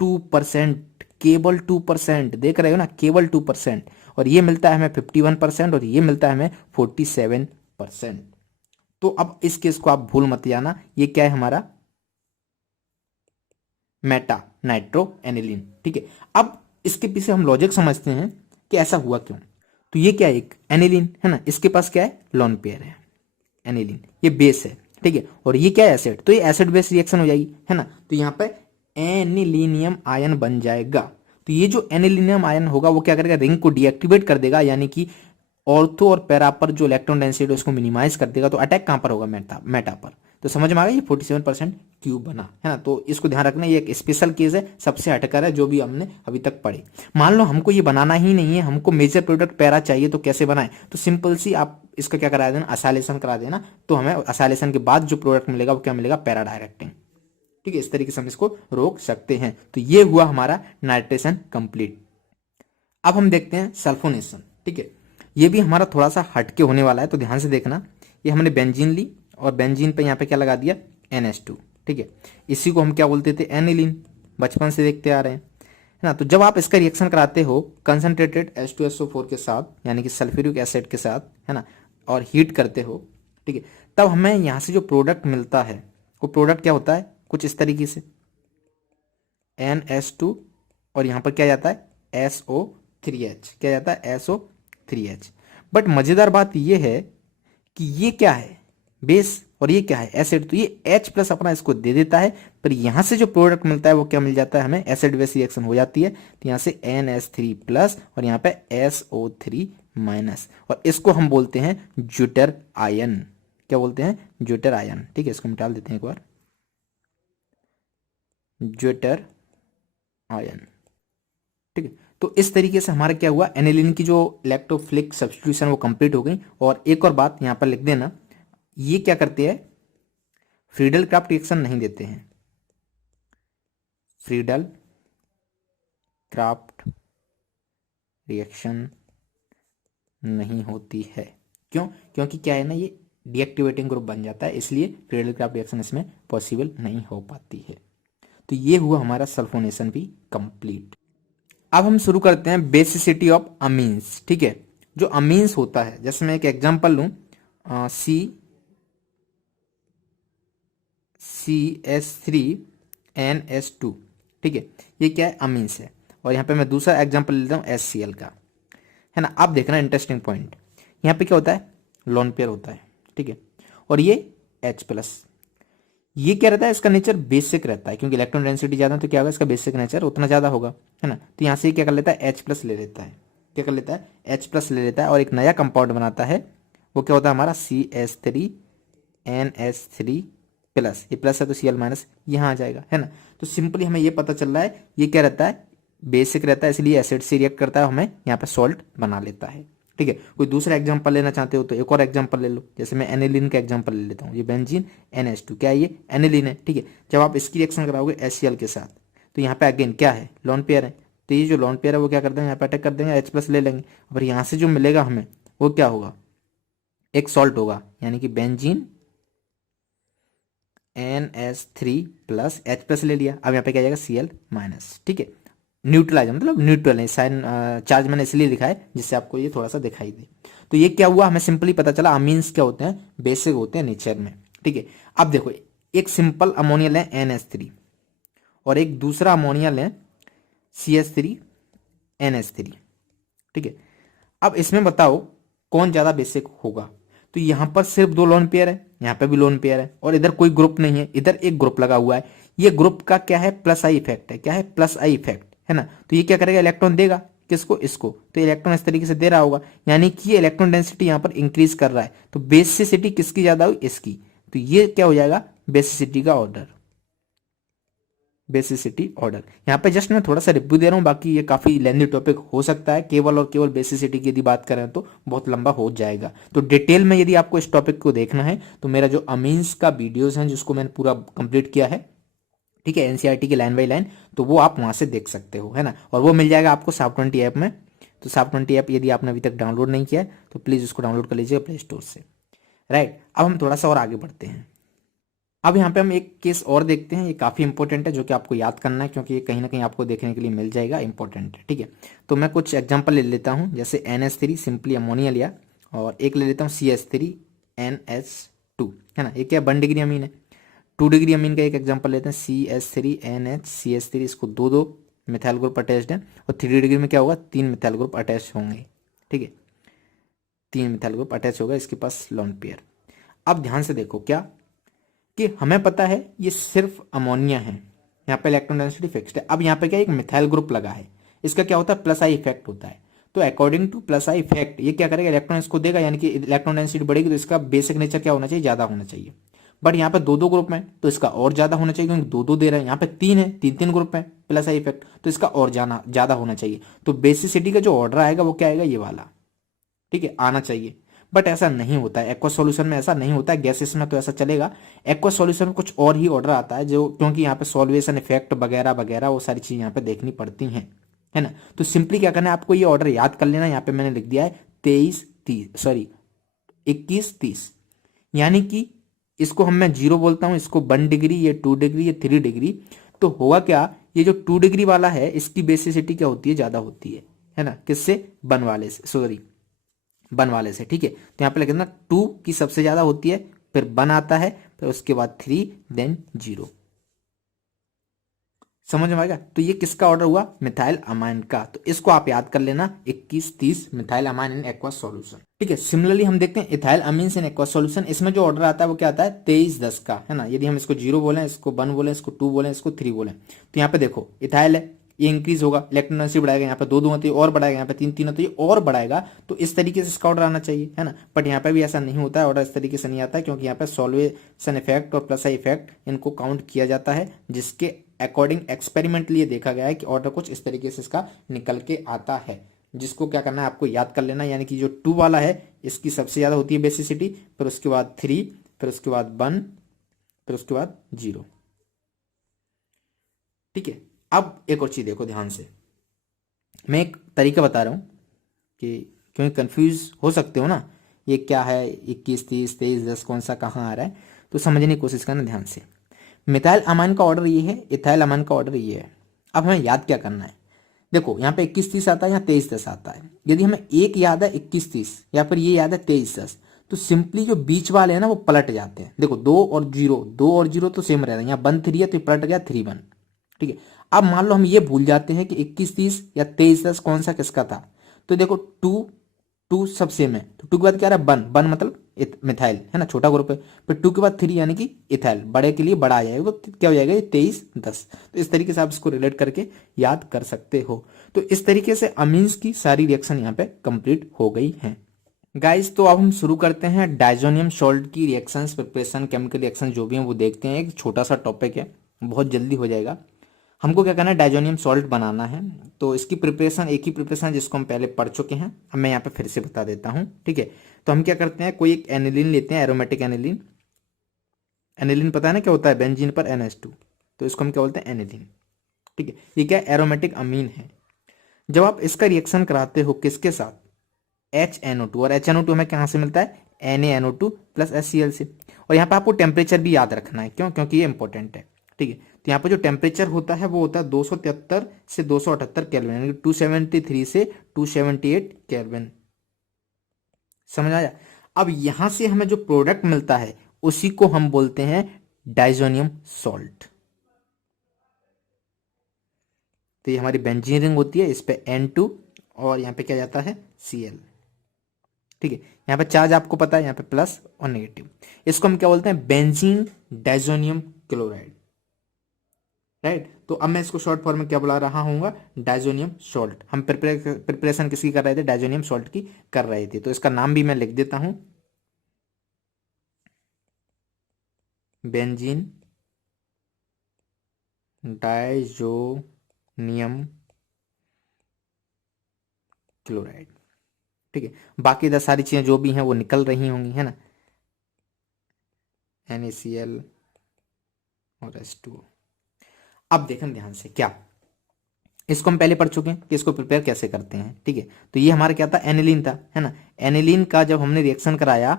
2%, केवल 2%, देख रहे हो ना, केवल 2%। और ये मिलता है हमें 51%, और ये मिलता है हमें 47%। तो अब इस केस को आप भूल मत जाना, ये क्या है हमारा मेटा नाइट्रो एनिलीन, ठीक है। अब इसके पीछे हम लॉजिक समझते हैं कि ऐसा हुआ क्यों। तो ये क्या है एक एनिलीन, है ना, इसके पास क्या है लोन पेयर है एनिलीन, ये बेस है, ठीक है। और ये क्या है एसिड, तो ये एसिड बेस रिएक्शन हो जाएगी, है ना। तो यहाँ पे एनिलीनियम आयन बन जाएगा। तो ये जो एनिलीनियम आयन होगा वो क्या करेगा, रिंग को डीएक्टिवेट कर देगा, यानी कि ऑर्थो और पैरा पर जो इलेक्ट्रॉन डेंसिटी उसको मिनिमाइज कर देगा। तो अटैक कहां पर होगा, मेटा पर। तो समझ में आ गया, ये 47% क्यूब बना है ना। तो इसको ध्यान रखना, ये एक स्पेशल केस है, सबसे हटकर है जो भी हमने अभी तक पढ़े। मान लो हमको ये बनाना ही नहीं है, हमको मेजर प्रोडक्ट पैरा चाहिए, तो कैसे बनाए, तो सिंपल सी आप इसका क्या करा देना, असाइलेशन करा देना। तो हमें असाइलेशन के बाद जो प्रोडक्ट मिलेगा वो क्या मिलेगा, पैरा डायरेक्टिंग। ठीक है, इस तरीके से हम इसको रोक सकते हैं। तो ये हुआ हमारा नाइट्रेशन कंप्लीट। अब हम देखते हैं सल्फोनेशन। ठीक है, ये भी हमारा थोड़ा सा हटके होने वाला है, तो ध्यान से देखना। ये हमने बेंजीन ली और बेंजीन पे यहाँ पे क्या लगा दिया, NH2। ठीक है, इसी को हम क्या बोलते थे, एनिलीन, बचपन से देखते आ रहे हैं, है ना। तो जब आप इसका रिएक्शन कराते हो कंसंट्रेटेड H2SO4 के साथ, यानी कि सल्फ्यूरिक एसिड के साथ, है ना, और हीट करते हो, ठीक है, तब हमें यहाँ से जो प्रोडक्ट मिलता है वो प्रोडक्ट क्या होता है, कुछ इस तरीके से NH2, और यहाँ पर क्या जाता है SO3H, क्या जाता है SO3H। बट मजेदार बात ये है कि ये क्या है, बेस, और ये क्या है, एसिड। तो ये H प्लस अपना इसको दे देता है, पर यहां से जो प्रोडक्ट मिलता है वो क्या मिल जाता है हमें, एसिड बेस रिएक्शन हो जाती है। तो यहां से NH3 प्लस और यहाँ पे SO3 माइनस, और इसको हम बोलते हैं ज्यूटर आयन। क्या बोलते हैं, ज्यूटर आयन। ठीक है, इसको मिटा देते हैं एक बार, ज्यूटर आयन। ठीक है, तो इस तरीके से हमारा क्या हुआ, एनिलीन की जो इलेक्ट्रोफिलिक सब्स्टिट्यूशन वो कंप्लीट हो गई। और एक और बात यहाँ पर लिख देना, ये क्या करते हैं, फ्रीडल क्राफ्ट रिएक्शन नहीं देते हैं, फ्रीडल क्राफ्ट रिएक्शन नहीं होती है। क्यों, क्योंकि क्या है ना, ये डीएक्टिवेटिंग ग्रुप बन जाता है, इसलिए फ्रीडल क्राफ्ट रिएक्शन इसमें पॉसिबल नहीं हो पाती है। तो ये हुआ हमारा सल्फोनेशन भी कंप्लीट। अब हम शुरू करते हैं बेसिसिटी ऑफ अमीन्स। ठीक है, जो अमीन्स होता है, जैसे मैं एक एग्जांपल लूं, CH3NS2। ठीक है, ये क्या है, अमीन्स है। और यहाँ पे मैं दूसरा एग्जांपल लेता हूँ HCl का, है ना। आप देखना इंटरेस्टिंग पॉइंट, यहाँ पे क्या होता है, लोन पेयर होता है। ठीक है, और ये H प्लस, ये क्या रहता है, इसका नेचर बेसिक रहता है, क्योंकि इलेक्ट्रॉन डेंसिटी ज्यादा है तो क्या होगा, इसका बेसिक नेचर उतना ज्यादा होगा, है ना। तो यहाँ से ये क्या कर लेता है, H प्लस ले लेता है, क्या कर लेता है, H प्लस ले लेता है, और एक नया कंपाउंड बनाता है। वो क्या होता है हमारा CH3NH3 प्लस, ये प्लस है तो Cl माइनस यहाँ आ जाएगा, है ना। तो सिंपली हमें ये पता चल रहा है, ये क्या रहता है, बेसिक रहता है, इसलिए एसिड से रिएक्ट करता है, हमें यहाँ पे सॉल्ट बना लेता है। ठीक है, कोई दूसरा एग्जांपल लेना चाहते हो तो एक और एग्जांपल ले लो, जैसे मैं एनिलीन का एग्जांपल ले लेता हूँ। ये बेंजीन NH2, क्या है ये, एनिलीन है। ठीक है, जब आप इसकी रिएक्शन कराओगे HCl के साथ, तो यहाँ पे अगेन क्या है, लॉन पेयर है। तो ये जो लॉन पेयर है वो क्या कर देंगे, यहाँ पे अटैक कर देंगे, H प्लस ले लेंगे, और यहाँ से जो मिलेगा हमें वो क्या होगा, एक सॉल्ट होगा, यानी कि benzene NH3 plus H plus ले लिया। अब यहाँ पे क्या जाएगा, Cl माइनस। ठीक है, न्यूट्रलाइज मतलब न्यूट्रल है, साइन चार्ज मैंने इसलिए लिखा है जिससे आपको ये थोड़ा सा दिखाई दे। तो ये क्या हुआ, हमें सिंपली पता चला अमीन्स क्या होते हैं, बेसिक होते हैं नेचर में। ठीक है, अब देखो, एक सिंपल अमोनिया लें NH3, और एक दूसरा अमोनिया लें CH3NH3। ठीक है, अब इसमें बताओ कौन ज्यादा बेसिक होगा। तो यहां पर सिर्फ दो लोन पेयर है, यहाँ पे भी लोन पेयर है, और इधर कोई ग्रुप नहीं है, इधर एक ग्रुप लगा हुआ है। ये ग्रुप का क्या है, प्लस आई इफेक्ट है, क्या है, प्लस आई इफेक्ट, है ना। तो ये क्या करेगा, इलेक्ट्रॉन देगा, किसको, इसको। तो इलेक्ट्रॉन इस तरीके से दे रहा होगा, यानी कि ये इलेक्ट्रॉन डेंसिटी यहाँ पर इंक्रीज कर रहा है। तो बेसिसिटी किसकी ज्यादा हुई, इसकी। तो ये क्या हो जाएगा, बेसिसिटी का ऑर्डर, बेसिसिटी ऑर्डर। यहाँ पे जस्ट मैं थोड़ा सा रिव्यू दे रहा हूँ, बाकी ये काफी लेंदी टॉपिक हो सकता है, केवल और केवल बेसिसिटी की यदि बात करें तो बहुत लंबा हो जाएगा। तो डिटेल में यदि आपको इस टॉपिक को देखना है तो मेरा जो अमीन्स का वीडियोस है जिसको मैंने पूरा कंप्लीट किया है, ठीक है, एनसीईआरटी की लाइन बाई लाइन, तो वो आप वहां से देख सकते हो, है ना। और वो मिल जाएगा आपको SAP20 ऐप में। तो SAP20 ऐप यदि आपने अभी तक डाउनलोड नहीं किया है तो प्लीज उसको डाउनलोड कर लीजिएगा प्ले स्टोर से। राइट, अब हम थोड़ा सा और आगे बढ़ते हैं। अब यहाँ पे हम एक केस और देखते हैं, ये काफ़ी इंपॉर्टेंट है, जो कि आपको याद करना है, क्योंकि ये कहीं ना कहीं आपको देखने के लिए मिल जाएगा, इंपॉर्टेंट है। ठीक है, तो मैं कुछ एग्जांपल ले लेता हूँ, जैसे NH3 सिंपली अमोनिया लिया, और एक ले लेता हूँ CH3NH2, है ना। ये क्या 1 डिग्री अमीन है। 2 डिग्री अमीन का एक एग्जाम्पल लेते हैं, CH3NH, इसको दो दो मिथाइल ग्रुप अटैच्ड है, और 3 डिग्री में क्या होगा, 3 मिथाइल ग्रुप अटैच होंगे। ठीक है, 3 मिथाइल ग्रुप अटैच होगा, इसके पास लॉन पेयर। अब ध्यान से देखो क्या, कि हमें पता है ये सिर्फ अमोनिया है यहाँ पे इलेक्ट्रॉन डेंसिटी फिक्स्ड है। अब यहाँ पे क्या एक मिथाइल ग्रुप लगा है, इसका क्या होता है प्लस आई इफेक्ट होता है। तो according two plus I effect ये क्या करेगा इलेक्ट्रॉन इसको देगा, यानी कि इलेक्ट्रॉन डेंसिटी बढ़ेगी तो इसका बेसिक नेचर क्या होना चाहिए, ज्यादा होना चाहिए। बट यहाँ पे दो दो ग्रुप में तो इसका और ज्यादा होना चाहिए, क्योंकि दो दो दे रहा है। यहाँ पे तीन है, तीन तीन ग्रुप में प्लस आई इफेक्ट, तो इसका और ज्यादा होना चाहिए। तो बेसिसिटी का जो ऑर्डर आएगा वो क्या आएगा, ये वाला, ठीक है, आना चाहिए। बट ऐसा नहीं होता है एक्वा सॉल्यूशन में, ऐसा नहीं होता है। गैसेस में तो ऐसा चलेगा, एक्वा सॉल्यूशन में कुछ और ही ऑर्डर आता है, जो क्योंकि यहाँ पे सॉल्वेशन इफेक्ट वगैरह वगैरह वो सारी चीजें यहाँ पे देखनी पड़ती हैं, है ना। तो सिंपली क्या करना है आपको, ये ऑर्डर याद कर लेना। यहाँ पे मैंने लिख दिया है 21 30, यानी कि इसको मैं 0 बोलता हूं, इसको 1 डिग्री, ये 2 डिग्री, ये 3 डिग्री। तो होगा क्या, ये जो 2 डिग्री वाला है इसकी बेसिसिटी क्या होती है, ज्यादा होती है ना, किससे, बन वाले से, सॉरी बन वाले से, ठीक है। तो यहाँ पे लिख देना 2 की सबसे ज्यादा होती है, फिर 1 आता है, फिर उसके बाद 3, देन 0। समझ में आएगा। तो ये किसका ऑर्डर हुआ, मिथाइल अमाइन का। तो इसको आप याद कर लेना 21 30 methyl amine in aqua solution, ठीक है। सिमिलरली हम देखते हैं ethyl amines in aqua solution. इसमें जो ऑर्डर आता है वो क्या आता है 23 10 का, है ना। यदि हम इसको 0 बोले, इसको 1 बोले, इसको 2 बोले, इसको 3 बोले, तो यहाँ पे देखो इथाइल है, ये इंक्रीज होगा, इलेक्ट्रॉन डेंसिटी बढ़ाएगा, यहाँ पे 2 2 होती है और बढ़ाएगा, यहाँ पे 3 3 होती है और बढ़ाएगा। तो इस तरीके से इसका ऑर्डर आना चाहिए, है ना। बट यहाँ पे भी ऐसा नहीं होता है, ऑर्डर इस तरीके से नहीं आता है, क्योंकि यहाँ पे सॉल्वेशन इफेक्ट और प्लस आई इफेक्ट इनको काउंट किया जाता है, जिसके अकॉर्डिंग एक्सपेरिमेंटली ये देखा गया है कि ऑर्डर कुछ इस तरीके से इसका निकल के आता है, जिसको क्या करना है आपको याद कर लेना। यानी कि जो 2 वाला है इसकी सबसे ज्यादा होती है बेसिसिटी, फिर उसके बाद 3, फिर उसके बाद 1, फिर उसके बाद 0, ठीक है। अब एक और चीज देखो ध्यान से, मैं एक तरीका बता रहा हूं कि क्योंकि कंफ्यूज हो सकते हो ना, ये क्या है 21 30 23 10 कौन सा कहाँ आ रहा है, तो समझने की कोशिश करना ध्यान से। मिथाइल अमाइन का ऑर्डर ये है, इथाइल अमाइन का ऑर्डर ये है। अब हमें याद क्या करना है, देखो यहाँ पे 21 30 आता है, यहाँ 23 10 आता है। यदि हमें एक याद है 21 30 या फिर ये याद है 23 10, तो सिंपली जो बीच वाले हैं ना वो पलट जाते हैं। देखो 2 और 0, 2 और 0 तो सेम रहता है, यहाँ 1 3 है तो ये पलट गया 3 1, ठीक है। अब मान लो हम ये भूल जाते हैं कि 21 30 या 23 10 कौन सा किसका था, तो देखो 2 2 सब सेम है, तो 2 के बाद क्या आ रहा है 1 1 मतलब मिथाइल, है ना, छोटा ग्रुप है। फिर 2 के बाद 3 यानी कि इथाइल, बड़े के लिए बड़ा आ जाएगा, तो क्या हो जाएगा ये 23 10। तो इस तरीके से आप इसको रिलेट करके याद कर सकते हो। तो इस तरीके से अमीन्स की सारी रिएक्शन यहाँ पे कंप्लीट हो गई हैं गाइस। तो अब हम शुरू करते हैं डाइजोनियम सॉल्ट की रिएक्शंस, प्रिपरेशन, केमिकल रिएक्शन जो भी हैं वो देखते हैं। एक छोटा सा टॉपिक है, बहुत जल्दी हो जाएगा। हमको क्या करना है, डाइजोनियम सॉल्ट बनाना है। तो इसकी प्रिपरेशन एक ही प्रिपरेशन है जिसको हम पहले पढ़ चुके हैं, अब मैं यहाँ पे फिर से बता देता हूँ, ठीक है। तो हम क्या करते हैं, कोई एक एनिलीन लेते हैं, एरोमेटिक एनिलीन। एनिलीन पता है ना क्या होता है, बेंजीन पर NH2, तो इसको हम क्या बोलते हैं एनिलीन, ठीक है। ये क्या एरोमेटिक अमीन है। जब आप इसका रिएक्शन कराते हो किसके साथ, HNO2, और HNO2 हमें कहाँ से मिलता है, NaNO2 प्लस HCl से। और यहाँ पे आपको टेम्परेचर भी याद रखना है, क्यों, क्योंकि ये इंपॉर्टेंट है, ठीक है। तो यहाँ पे जो टेम्परेचर होता है वो होता है 273 से 278 केल्विन, यानी 273 से 278 केल्विन। समझ आया। अब यहां से हमें जो प्रोडक्ट मिलता है उसी को हम बोलते हैं डाइजोनियम सॉल्ट। तो ये हमारी बेंजीन रिंग होती है, इस पे N2 और यहाँ पे क्या जाता है Cl, ठीक है। यहाँ पे चार्ज आपको पता है, यहाँ पे प्लस और नेगेटिव। इसको हम क्या बोलते हैं, बेंजीन डाइजोनियम क्लोराइड, राइट। तो अब मैं इसको शॉर्ट फॉर्म में क्या बुला रहा हूँ, डाइजोनियम सॉल्ट। हम प्रिपरेशन किसकी कर रहे थे, डाइजोनियम सॉल्ट की कर रहे थे। तो इसका नाम भी मैं लिख देता हूं, बेंजीन डाइजोनियम क्लोराइड, ठीक है। बाकी 10 सारी चीजें जो भी हैं वो निकल रही होंगी, है ना, NaCl और H2O। अब देखें ध्यान से, क्या इसको हम पहले पढ़ चुके हैं कि इसको प्रिपेयर कैसे करते हैं, ठीक है। तो ये हमारा क्या था, एनिलीन था, है ना। एनिलीन का जब हमने रिएक्शन कराया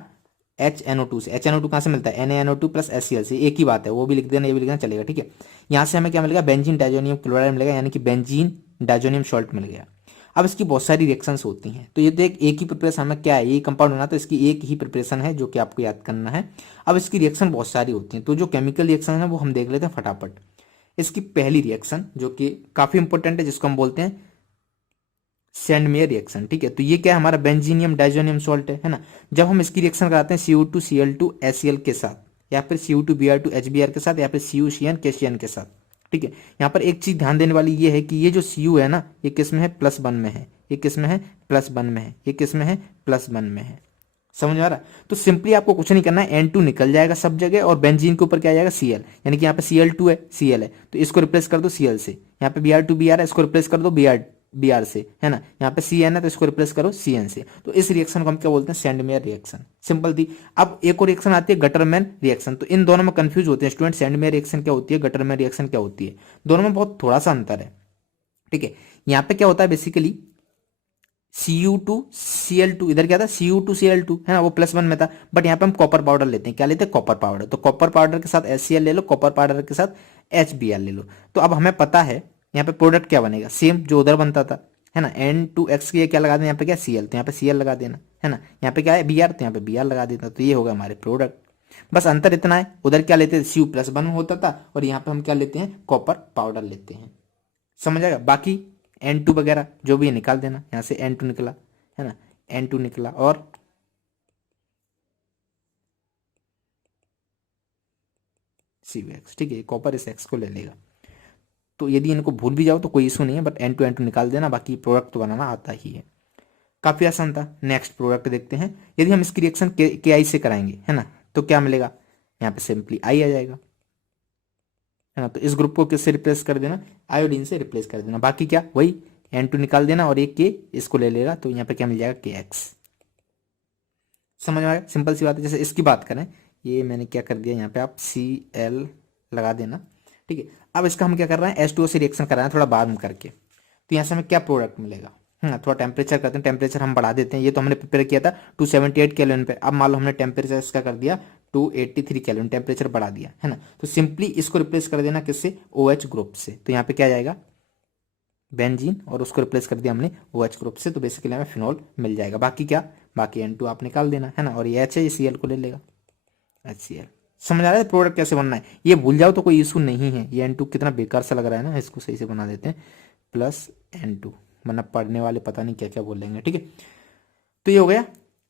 HNO2 से, HNO2 कहाँ से मिलता है, NaNO2 प्लस HCl से, एक ही बात है, वो भी लिख देना ये भी लिखना चलेगा, ठीक है। यहाँ से हमें क्या मिलेगा, बेंजीन डाइजोनियम क्लोराइड मिलेगा, यानी कि बेंजीन डाइजोनियम सॉल्ट मिल गया। अब इसकी बहुत सारी रिएक्शंस होती हैं, तो ये देख एक ही प्रिपरेशन हमें क्या है, ये कंपाउंड बना, तो इसकी एक ही प्रिपरेशन है जो कि आपको याद करना है। अब इसकी रिएक्शन बहुत सारी होती हैं, तो जो केमिकल रिएक्शन है वो हम देख लेते हैं फटाफट। इसकी पहली रिएक्शन जो कि काफी इंपॉर्टेंट है, जिसको हम बोलते हैं सैंडमेयर रिएक्शन, ठीक है। तो ये क्या है, हमारा बेंजीनियम डाइजोनियम सॉल्ट है ना। जब हम इसकी रिएक्शन कराते हैं CO2 Cl2 HCl के साथ, या फिर CO2 Br2 HBr के साथ, या फिर CuCN KCN के साथ, ठीक है। यहाँ पर एक चीज ध्यान देने वाली ये है कि ये जो Cu है ना, ये किस में है, +1 में है, ये किस में है, +1 में है, ये किस में है, +1 में है। समझ आ रहा है? तो सिंपली आपको कुछ नहीं करना है, N2 निकल जाएगा सब जगह और बेंजीन के ऊपर क्या आ जाएगा, Cl, यानी कि यहाँ पे Cl2 है, Cl है, तो इसको रिप्लेस कर दो Cl से। यहाँ पे Br2 Br है, इसको रिप्लेस कर दो Br से, है ना। यहाँ पे Cn है तो इसको रिप्लेस करो Cn से। तो इस रिएक्शन को हम क्या बोलते हैं, सेंडमेयर रिएक्शन। सिंपल थी। अब एक और रिएक्शन आती है गटरमैन रिएक्शन। तो इन दोनों में कंफ्यूज होते हैं स्टूडेंट, सेंडमेयर रिएक्शन क्या होती है, गटरमैन रिएक्शन क्या होती है। दोनों में बहुत थोड़ा सा अंतर है। ठीक है। यहाँ पे क्या होता है बेसिकली, Cu2Cl2, इधर क्या था, Cu2Cl2, है ना, वो +1 में था। बट यहाँ पे हम कॉपर पाउडर लेते हैं, क्या लेते हैं, कॉपर पाउडर। तो कॉपर पाउडर के साथ HCl ले लो, कॉपर पाउडर के साथ HBr ले लो। तो अब हमें पता है यहाँ पे प्रोडक्ट क्या बनेगा, सेम जो उधर बनता था, है ना। N2X के क्या लगा देना, यहाँ पे क्या Cl, तो यहाँ पे Cl लगा देना, है ना। यहाँ पे क्या है Br, तो यहाँ पे Br लगा देना। तो ये होगा हमारे प्रोडक्ट। बस अंतर इतना है, उधर क्या लेते थे, Cu+1 में होता था और यहाँ पे हम क्या लेते हैं, कॉपर पाउडर लेते हैं। समझ आएगा। बाकी N2 वगैरह जो भी है निकाल देना, यहाँ से N2 निकला, है ना, N2 निकला और COX। ठीक है, कॉपर इस X को ले लेगा। तो यदि इनको भूल भी जाओ तो कोई इशू नहीं है, बट N2 निकाल देना, बाकी प्रोडक्ट तो बनाना आता ही है। काफी आसान था। नेक्स्ट प्रोडक्ट देखते हैं। यदि हम इसकी रिएक्शन KI से कराएंगे, है ना, तो क्या मिलेगा, यहाँ पे सिंपली I आ जाएगा, है ना। तो इस ग्रुप को किससे रिप्लेस कर देना, आयोडीन से रिप्लेस कर देना। बाकी क्या, वही N2 निकाल देना और एक K इसको ले लेगा, तो यहाँ पे क्या मिल जाएगा, KX। समझ में आया, सिंपल सी बात है। जैसे इसकी बात करें, ये मैंने क्या कर दिया, यहाँ पे आप Cl लगा देना। ठीक है। अब इसका हम क्या कर रहे हैं, H2O से रिएक्शन कर रहे हैं थोड़ा बाद में करके। तो यहाँ से हमें क्या प्रोडक्ट मिलेगा, थोड़ा टेम्परेचर करते हैं, टेम्परेचर हम बढ़ा देते हैं। ये तो हमने प्रिपेयर किया था 278 केल्विन पे। अब मान लो हमने टेम्परेचर इसका कर दिया 283 केल्विन, टेम्परेचर बढ़ा दिया, है ना। तो सिंपली इसको रिप्लेस कर देना किससे, OH ग्रुप से। तो यहाँ पे क्या जाएगा, बेंजीन, और उसको रिप्लेस कर दिया हमने OH ग्रुप से। तो बेसिकली हमें फिनॉल मिल जाएगा। बाकी क्या, बाकी N2 आप निकाल देना, है ना। और ये H है, ये Cl को ले लेगा, HCl। समझ आ रहा है प्रोडक्ट कैसे बनना है। ये भूल जाओ तो कोई इशू नहीं है। ये N2 कितना बेकार सा लग रहा है ना, इसको सही से बना देते हैं, +N2, वरना पढ़ने वाले पता नहीं क्या क्या बोलेंगे। ठीक है। तो ये हो गया।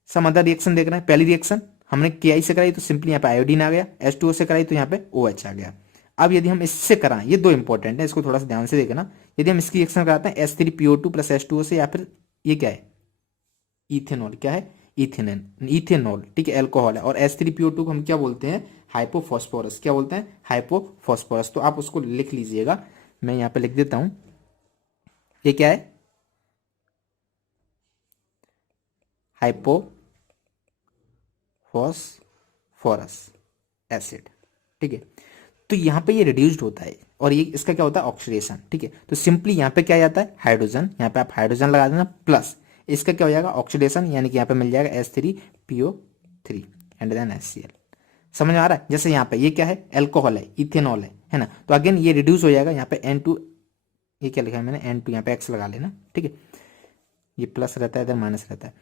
सम अदर रिएक्शन देख रहे हैं। पहली रिएक्शन हमने KI से कराई तो सिंपली यहाँ पे आयोडीन आ गया, H2O से कराई तो यहाँ पे OH आ गया। अब यदि हम इससे कराएं, ये दो इंपॉर्टेंट है, इसको थोड़ा सा ध्यान से देखना। यदि हम इसकी रिएक्शन कराते हैं H3PO2 + H2O से, या फिर ये क्या है, इथेनॉल, क्या है, इथेनॉल, इथेनॉल। ठीक है, अल्कोहल है। और H3PO2 को हम क्या बोलते हैं, हाइपोफॉस्फोरस। क्या बोलते हैं, हाइपोफॉस्फोरस। तो आप उसको लिख लीजिएगा, मैं यहाँ पे लिख देता हूं। ये क्या है, हाइपोफॉस्फोरस एसिड। ठीक है। तो यहाँ पे ये रिड्यूस्ड होता है और ये इसका क्या होता है, ऑक्सीडेशन। ठीक है। तो सिंपली यहाँ पे क्या जाता है, हाइड्रोजन, यहाँ पे आप हाइड्रोजन लगा देना, प्लस इसका क्या हो जाएगा, ऑक्सीडेशन, यानी कि यहाँ पे मिल जाएगा H3PO3 एंड देन HCl। समझ में आ रहा है। जैसे यहाँ पे ये क्या है, अल्कोहल है, इथेनॉल है ना। तो अगेन ये रिड्यूस हो जाएगा। यहाँ पे N2, ये क्या लिखा है मैंने, N2, यहाँ पे X लगा लेना। ठीक है। ये प्लस रहता है, इधर माइनस रहता है।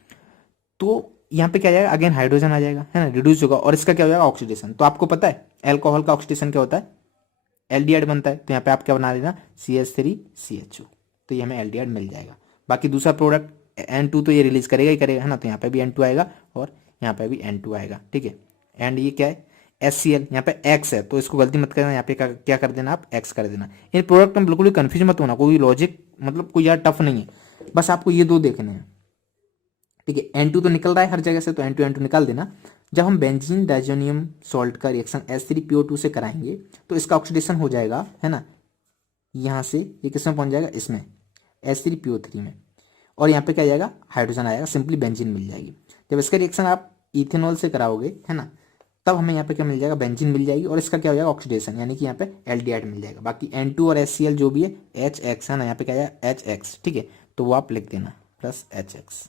तो यहाँ पे क्या जाएगा, अगेन हाइड्रोजन आ जाएगा, है ना, रिड्यूस होगा। और इसका क्या हो जाएगा, ऑक्सीडेशन। तो आपको पता है अल्कोहल का ऑक्सीडेशन क्या होता है, एल्डिहाइड बनता है। तो यहाँ पे आप क्या बना देना, CH3CHO। तो ये हमें एल्डिहाइड मिल जाएगा। बाकी दूसरा प्रोडक्ट N2 तो ये रिलीज करेगा ही करेगा, है ना। तो यहाँ पे भी N2 आएगा और यहाँ पे भी N2 आएगा। ठीक है। एंड ये क्या है, HCl, यहाँ पे X है, तो इसको गलती मत करना, यहाँ पे क्या कर देना, आप X कर देना। इन प्रोडक्ट में बिल्कुल भी कंफ्यूज मत होना, कोई लॉजिक मतलब कोई यार टफ नहीं है, बस आपको ये दो देखने हैं। ठीक है। N2 तो निकल रहा है हर जगह से, तो N2 निकाल देना। जब हम बेंजीन डाइजोनियम सॉल्ट का रिएक्शन H3PO2 से कराएंगे तो इसका ऑक्सीडेशन हो जाएगा, है ना, यहाँ से ये किसमें पहुंच जाएगा, इसमें H3PO3 में। और यहाँ पे क्या जाएगा, हाइड्रोजन आएगा, सिंपली बेंजीन मिल जाएगी। जब इसका रिएक्शन आप इथेनॉल से कराओगे, है ना, तब हमें यहाँ पे क्या मिल जाएगा, बेंजीन मिल जाएगी। और इसका क्या हो जाएगा, ऑक्सीडेशन, यानी कि यहाँ पे एल्डिहाइड मिल जाएगा। बाकी N2 और HCl जो भी है HX, है ना, यहाँ पे क्या आएगा, HX। ठीक है। तो वो आप लिख देना, +HX।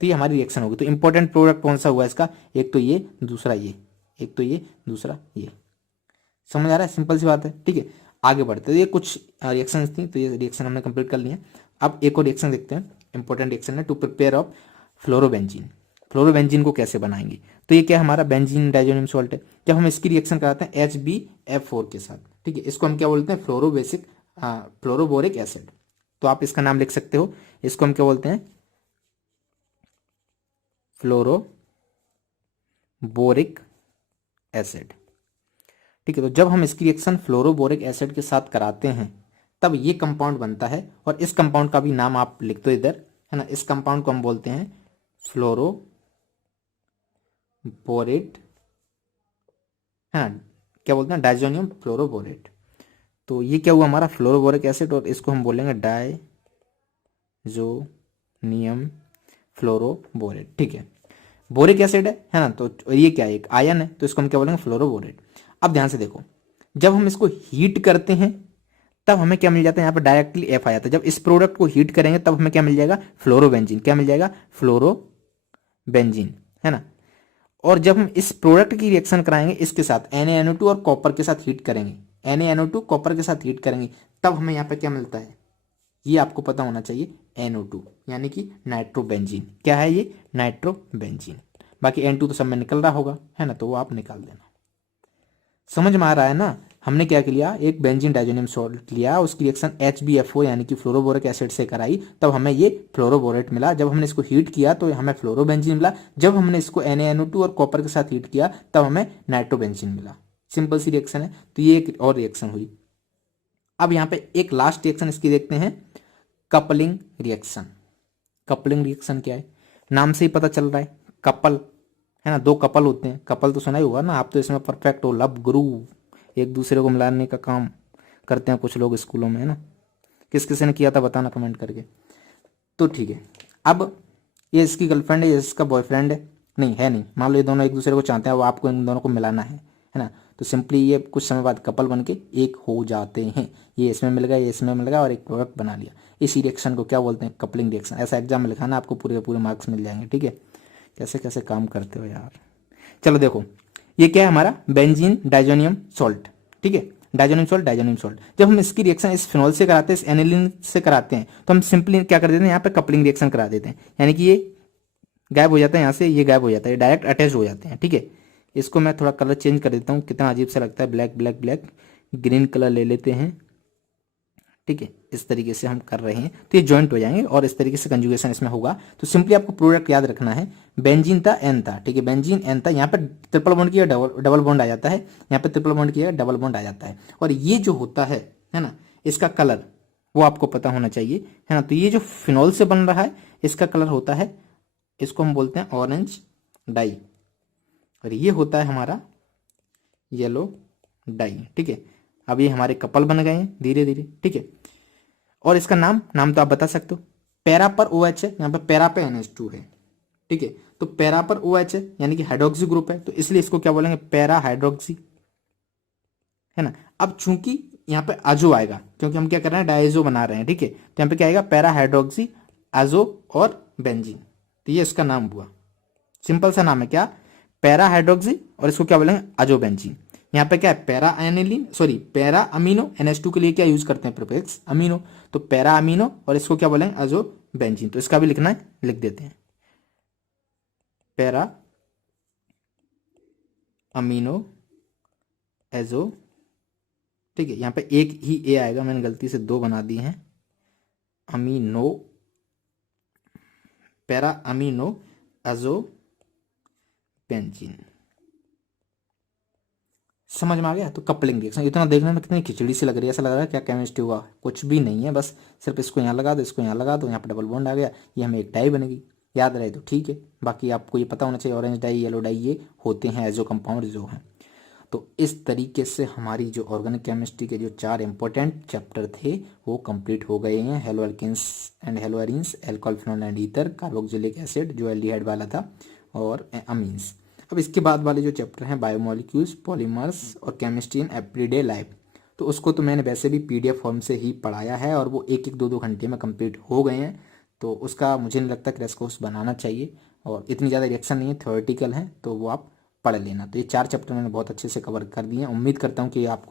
तो ये हमारी रिएक्शन होगी। तो इंपॉर्टेंट प्रोडक्ट कौन सा हुआ इसका, एक तो ये, दूसरा ये, एक तो ये, दूसरा ये। समझ आ रहा है, सिंपल सी बात है। ठीक है। आगे बढ़ते, तो ये कुछ रिएक्शन थी, तो ये रिएक्शन हमने कंप्लीट कर लिए। अब एक और रिएक्शन देखते हैं, इंपॉर्टेंट रिएक्शन है, to prepare of fluorobenzene. Fluorobenzene को कैसे बनाएंगे, तो ये क्या हमारा बेंजीन डाइजोनियम सॉल्ट है। जब हम इसकी रिएक्शन कराते हैं HbF4 के साथ, ठीक है, इसको हम क्या बोलते हैं, फ्लोरोबोरिक एसिड। तो आप इसका नाम लिख सकते हो, इसको हम क्या बोलते हैं, फ्लोरोबोरिक एसिड। ठीक है। तो जब हम इसकी रिएक्शन फ्लोरोबोरिक एसिड के साथ कराते हैं तब ये कंपाउंड बनता है, और इस कंपाउंड का भी नाम आप लिख दो इधर, है ना। इस कंपाउंड को हम बोलते हैं फ्लोरोबोरेट, है ना, क्या बोलते हैं, डायजोनियम फ्लोरोबोरेट। तो ये क्या हुआ हमारा फ्लोरोबोरिक एसिड, और इसको हम बोलेंगे डायजोनियम फ्लोरोबोरेट, ठीक है। बोरिक एसिड है ना, तो ये क्या है, एक आयन है, तो इसको हम क्या बोलेंगे, फ्लोरोबोरेट। अब ध्यान से देखो, जब हम इसको हीट करते हैं तब हमें क्या मिल जाता है, यहाँ पर डायरेक्टली एफ आ जाता है। जब इस प्रोडक्ट को हीट करेंगे तब हमें क्या मिल जाएगा, फ्लोरोबेंजीन। क्या मिल जाएगा, फ्लोरोबेंजीन, है ना। और जब हम इस प्रोडक्ट की रिएक्शन कराएंगे इसके साथ NaNO2 और कॉपर के साथ हीट करेंगे, NaNO2 कॉपर के साथ हीट करेंगे, तब हमें यहाँ पे क्या मिलता है, ये आपको पता होना चाहिए, NO2 यानी कि नाइट्रोबेंजीन। क्या है ये, नाइट्रोबेंजीन। बाकी N2 तो सब में निकल रहा होगा, है ना, तो वो आप निकाल देना। समझ में आ रहा है ना। हमने क्या किया, एक बेंजीन डाइजोनियम सॉल्ट लिया, उसकी रिएक्शन HbFO यानी कि फ्लोरोबोरिक एसिड से कराई, तब हमें ये फ्लोरोबोरेट मिला। जब हमने इसको हीट किया तो हमें फ्लोरोबेंजीन मिला। जब हमने इसको NaNO2 और कॉपर के साथ हीट किया तब हमें नाइट्रोबेंजीन मिला। सिंपल सी रिएक्शन है। तो ये एक और रिएक्शन हुई। अब यहाँ पे एक लास्ट रिएक्शन इसकी देखते हैं, कपलिंग रिएक्शन। कपलिंग रिएक्शन क्या है, नाम से ही पता चल रहा है, कपल, है ना, दो कपल होते हैं। कपल तो सुना ही होगा ना, आप तो इसमें परफेक्ट हो, लव गुरु, एक दूसरे को मिलाने का काम करते हैं कुछ लोग स्कूलों में, है ना। किस किसी ने किया था बताना कमेंट करके। तो ठीक है, अब ये इसकी गर्लफ्रेंड है, ये इसका बॉयफ्रेंड है, नहीं है नहीं, मान लो ये दोनों एक दूसरे को चाहते हैं, वो आपको इन दोनों को मिलाना है ना। तो सिंपली ये कुछ समय बाद कपल बन के एक हो जाते हैं। ये इसमें मिल गया, ये इसमें मिल गया, और एक प्रोडक्ट बना लिया। इसी रिएक्शन को क्या बोलते हैं, कपलिंग रिएक्शन। ऐसा एग्जाम में लिखाना, आपको पूरे पूरे मार्क्स मिल जाएंगे, ठीक है। कैसे कैसे काम करते हो यार। चलो देखो, ये क्या है हमारा, बेंजीन डाइजोनियम सॉल्ट, ठीक है। Diazonium salt, diazonium salt. जब हम इसकी रिएक्शन इस फिनॉल से कराते हैं, इस एनिलीन से कराते हैं, तो हम सिंपली क्या कर देते हैं, यहाँ पे कपलिंग रिएक्शन करा देते हैं। यानी कि ये गायब हो जाता है, यहाँ से ये गायब हो जाता है, डायरेक्ट अटैच हो जाते हैं, ठीक है। इसको मैं थोड़ा कलर चेंज कर देता हूँ, कितना अजीब सा लगता है, black black black, green colour ले लेते हैं, ठीक है। इस तरीके से हम कर रहे हैं तो ये जॉइंट हो जाएंगे, और इस तरीके से कंजुगेशन इसमें होगा। तो सिंपली आपको प्रोडक्ट याद रखना है, बेंजीन था, एन था, ठीक है, बेंजीन एन था। यहाँ पे ट्रिपल बॉन्ड किया, डबल बॉन्ड आ जाता है, यहाँ पे ट्रिपल बॉन्ड किया, डबल बॉन्ड आ जाता है। और ये जो होता है ना, इसका कलर वो आपको पता होना चाहिए, है ना। तो ये जो फिनॉल से बन रहा है इसका कलर होता है, इसको हम बोलते हैं ऑरेंज डाई, और ये होता है हमारा येलो डाई, ठीक है। अब ये हमारे कपल बन गए हैं धीरे धीरे, ठीक है। और इसका नाम तो आप बता सकते हो, पैरा पर OH है, यहाँ पे पैरा पे NH2 है, ठीक है। तो पैरा पर OH है यानी कि हाइड्रोक्सी ग्रुप है, तो इसलिए इसको क्या बोलेंगे, पैरा हाइड्रोक्सी, है ना। अब चूंकि यहाँ पे आजो आएगा, क्योंकि हम क्या कर रहे हैं, डायजो बना रहे हैं, ठीक है। तो यहाँ पे क्या आएगा, पैरा हाइड्रोक्सी, आजो और बेंजीन। तो ये इसका नाम हुआ, सिंपल सा नाम है क्या, पैरा हाइड्रोक्सी, और इसको क्या बोलेंगे, आजो बेंजीन। यहाँ पे क्या है, para aniline, sorry para amino, NH2 के लिए क्या यूज करते हैं, प्रीफिक्स अमीनो, तो पैरा अमीनो, और इसको क्या बोलेंगे, आजो बेंजीन। तो इसका भी लिखना है, लिख देते हैं, पैरा अमीनो एजो, ठीक है। यहाँ पे एक ही ए आएगा, मैंने गलती से दो बना दिए हैं, amino, para amino azo benzene. समझ में आ गया। तो कपलिंग रिएक्शन, इतना देखने में कितनी खिचड़ी सी लग रही है, ऐसा लग रहा है क्या केमिस्ट्री हुआ, कुछ भी नहीं है, बस सिर्फ इसको यहाँ लगा दो, इसको यहाँ लगा दो, यहाँ पे डबल बॉन्ड आ गया, ये हमें एक डाई बनेगी। याद रहे तो ठीक है, बाकी आपको ये पता होना चाहिए, ऑरेंज डाई, येलो डाई, ये होते हैं एजो कंपाउंड जो हैं। तो इस तरीके से हमारी जो ऑर्गेनिक केमिस्ट्री के जो 4 इंपॉर्टेंट चैप्टर थे वो कंप्लीट हो गए हैं। Halo alkanes and halo arenes, alcohol phenol and ether, carboxylic acid जो एल्डिहाइड वाला था, और अमीन्स। अब इसके बाद वाले जो चैप्टर हैं, बायोमोलिक्यूल्स, पॉलीमर्स और केमिस्ट्री इन एवरीडे लाइफ, तो उसको तो मैंने वैसे भी PDF फॉर्म से ही पढ़ाया है, और वो 1-1, 2-2 घंटे में कंप्लीट हो गए हैं। तो उसका मुझे नहीं लगता क्रैश कोर्स बनाना चाहिए, और इतनी ज़्यादा रिएक्शन नहीं है, थ्योरेटिकल है, तो वो आप पढ़ लेना। तो ये 4 चैप्टर मैंने बहुत अच्छे से कवर कर दिए हैं। उम्मीद करता हूँ कि आपको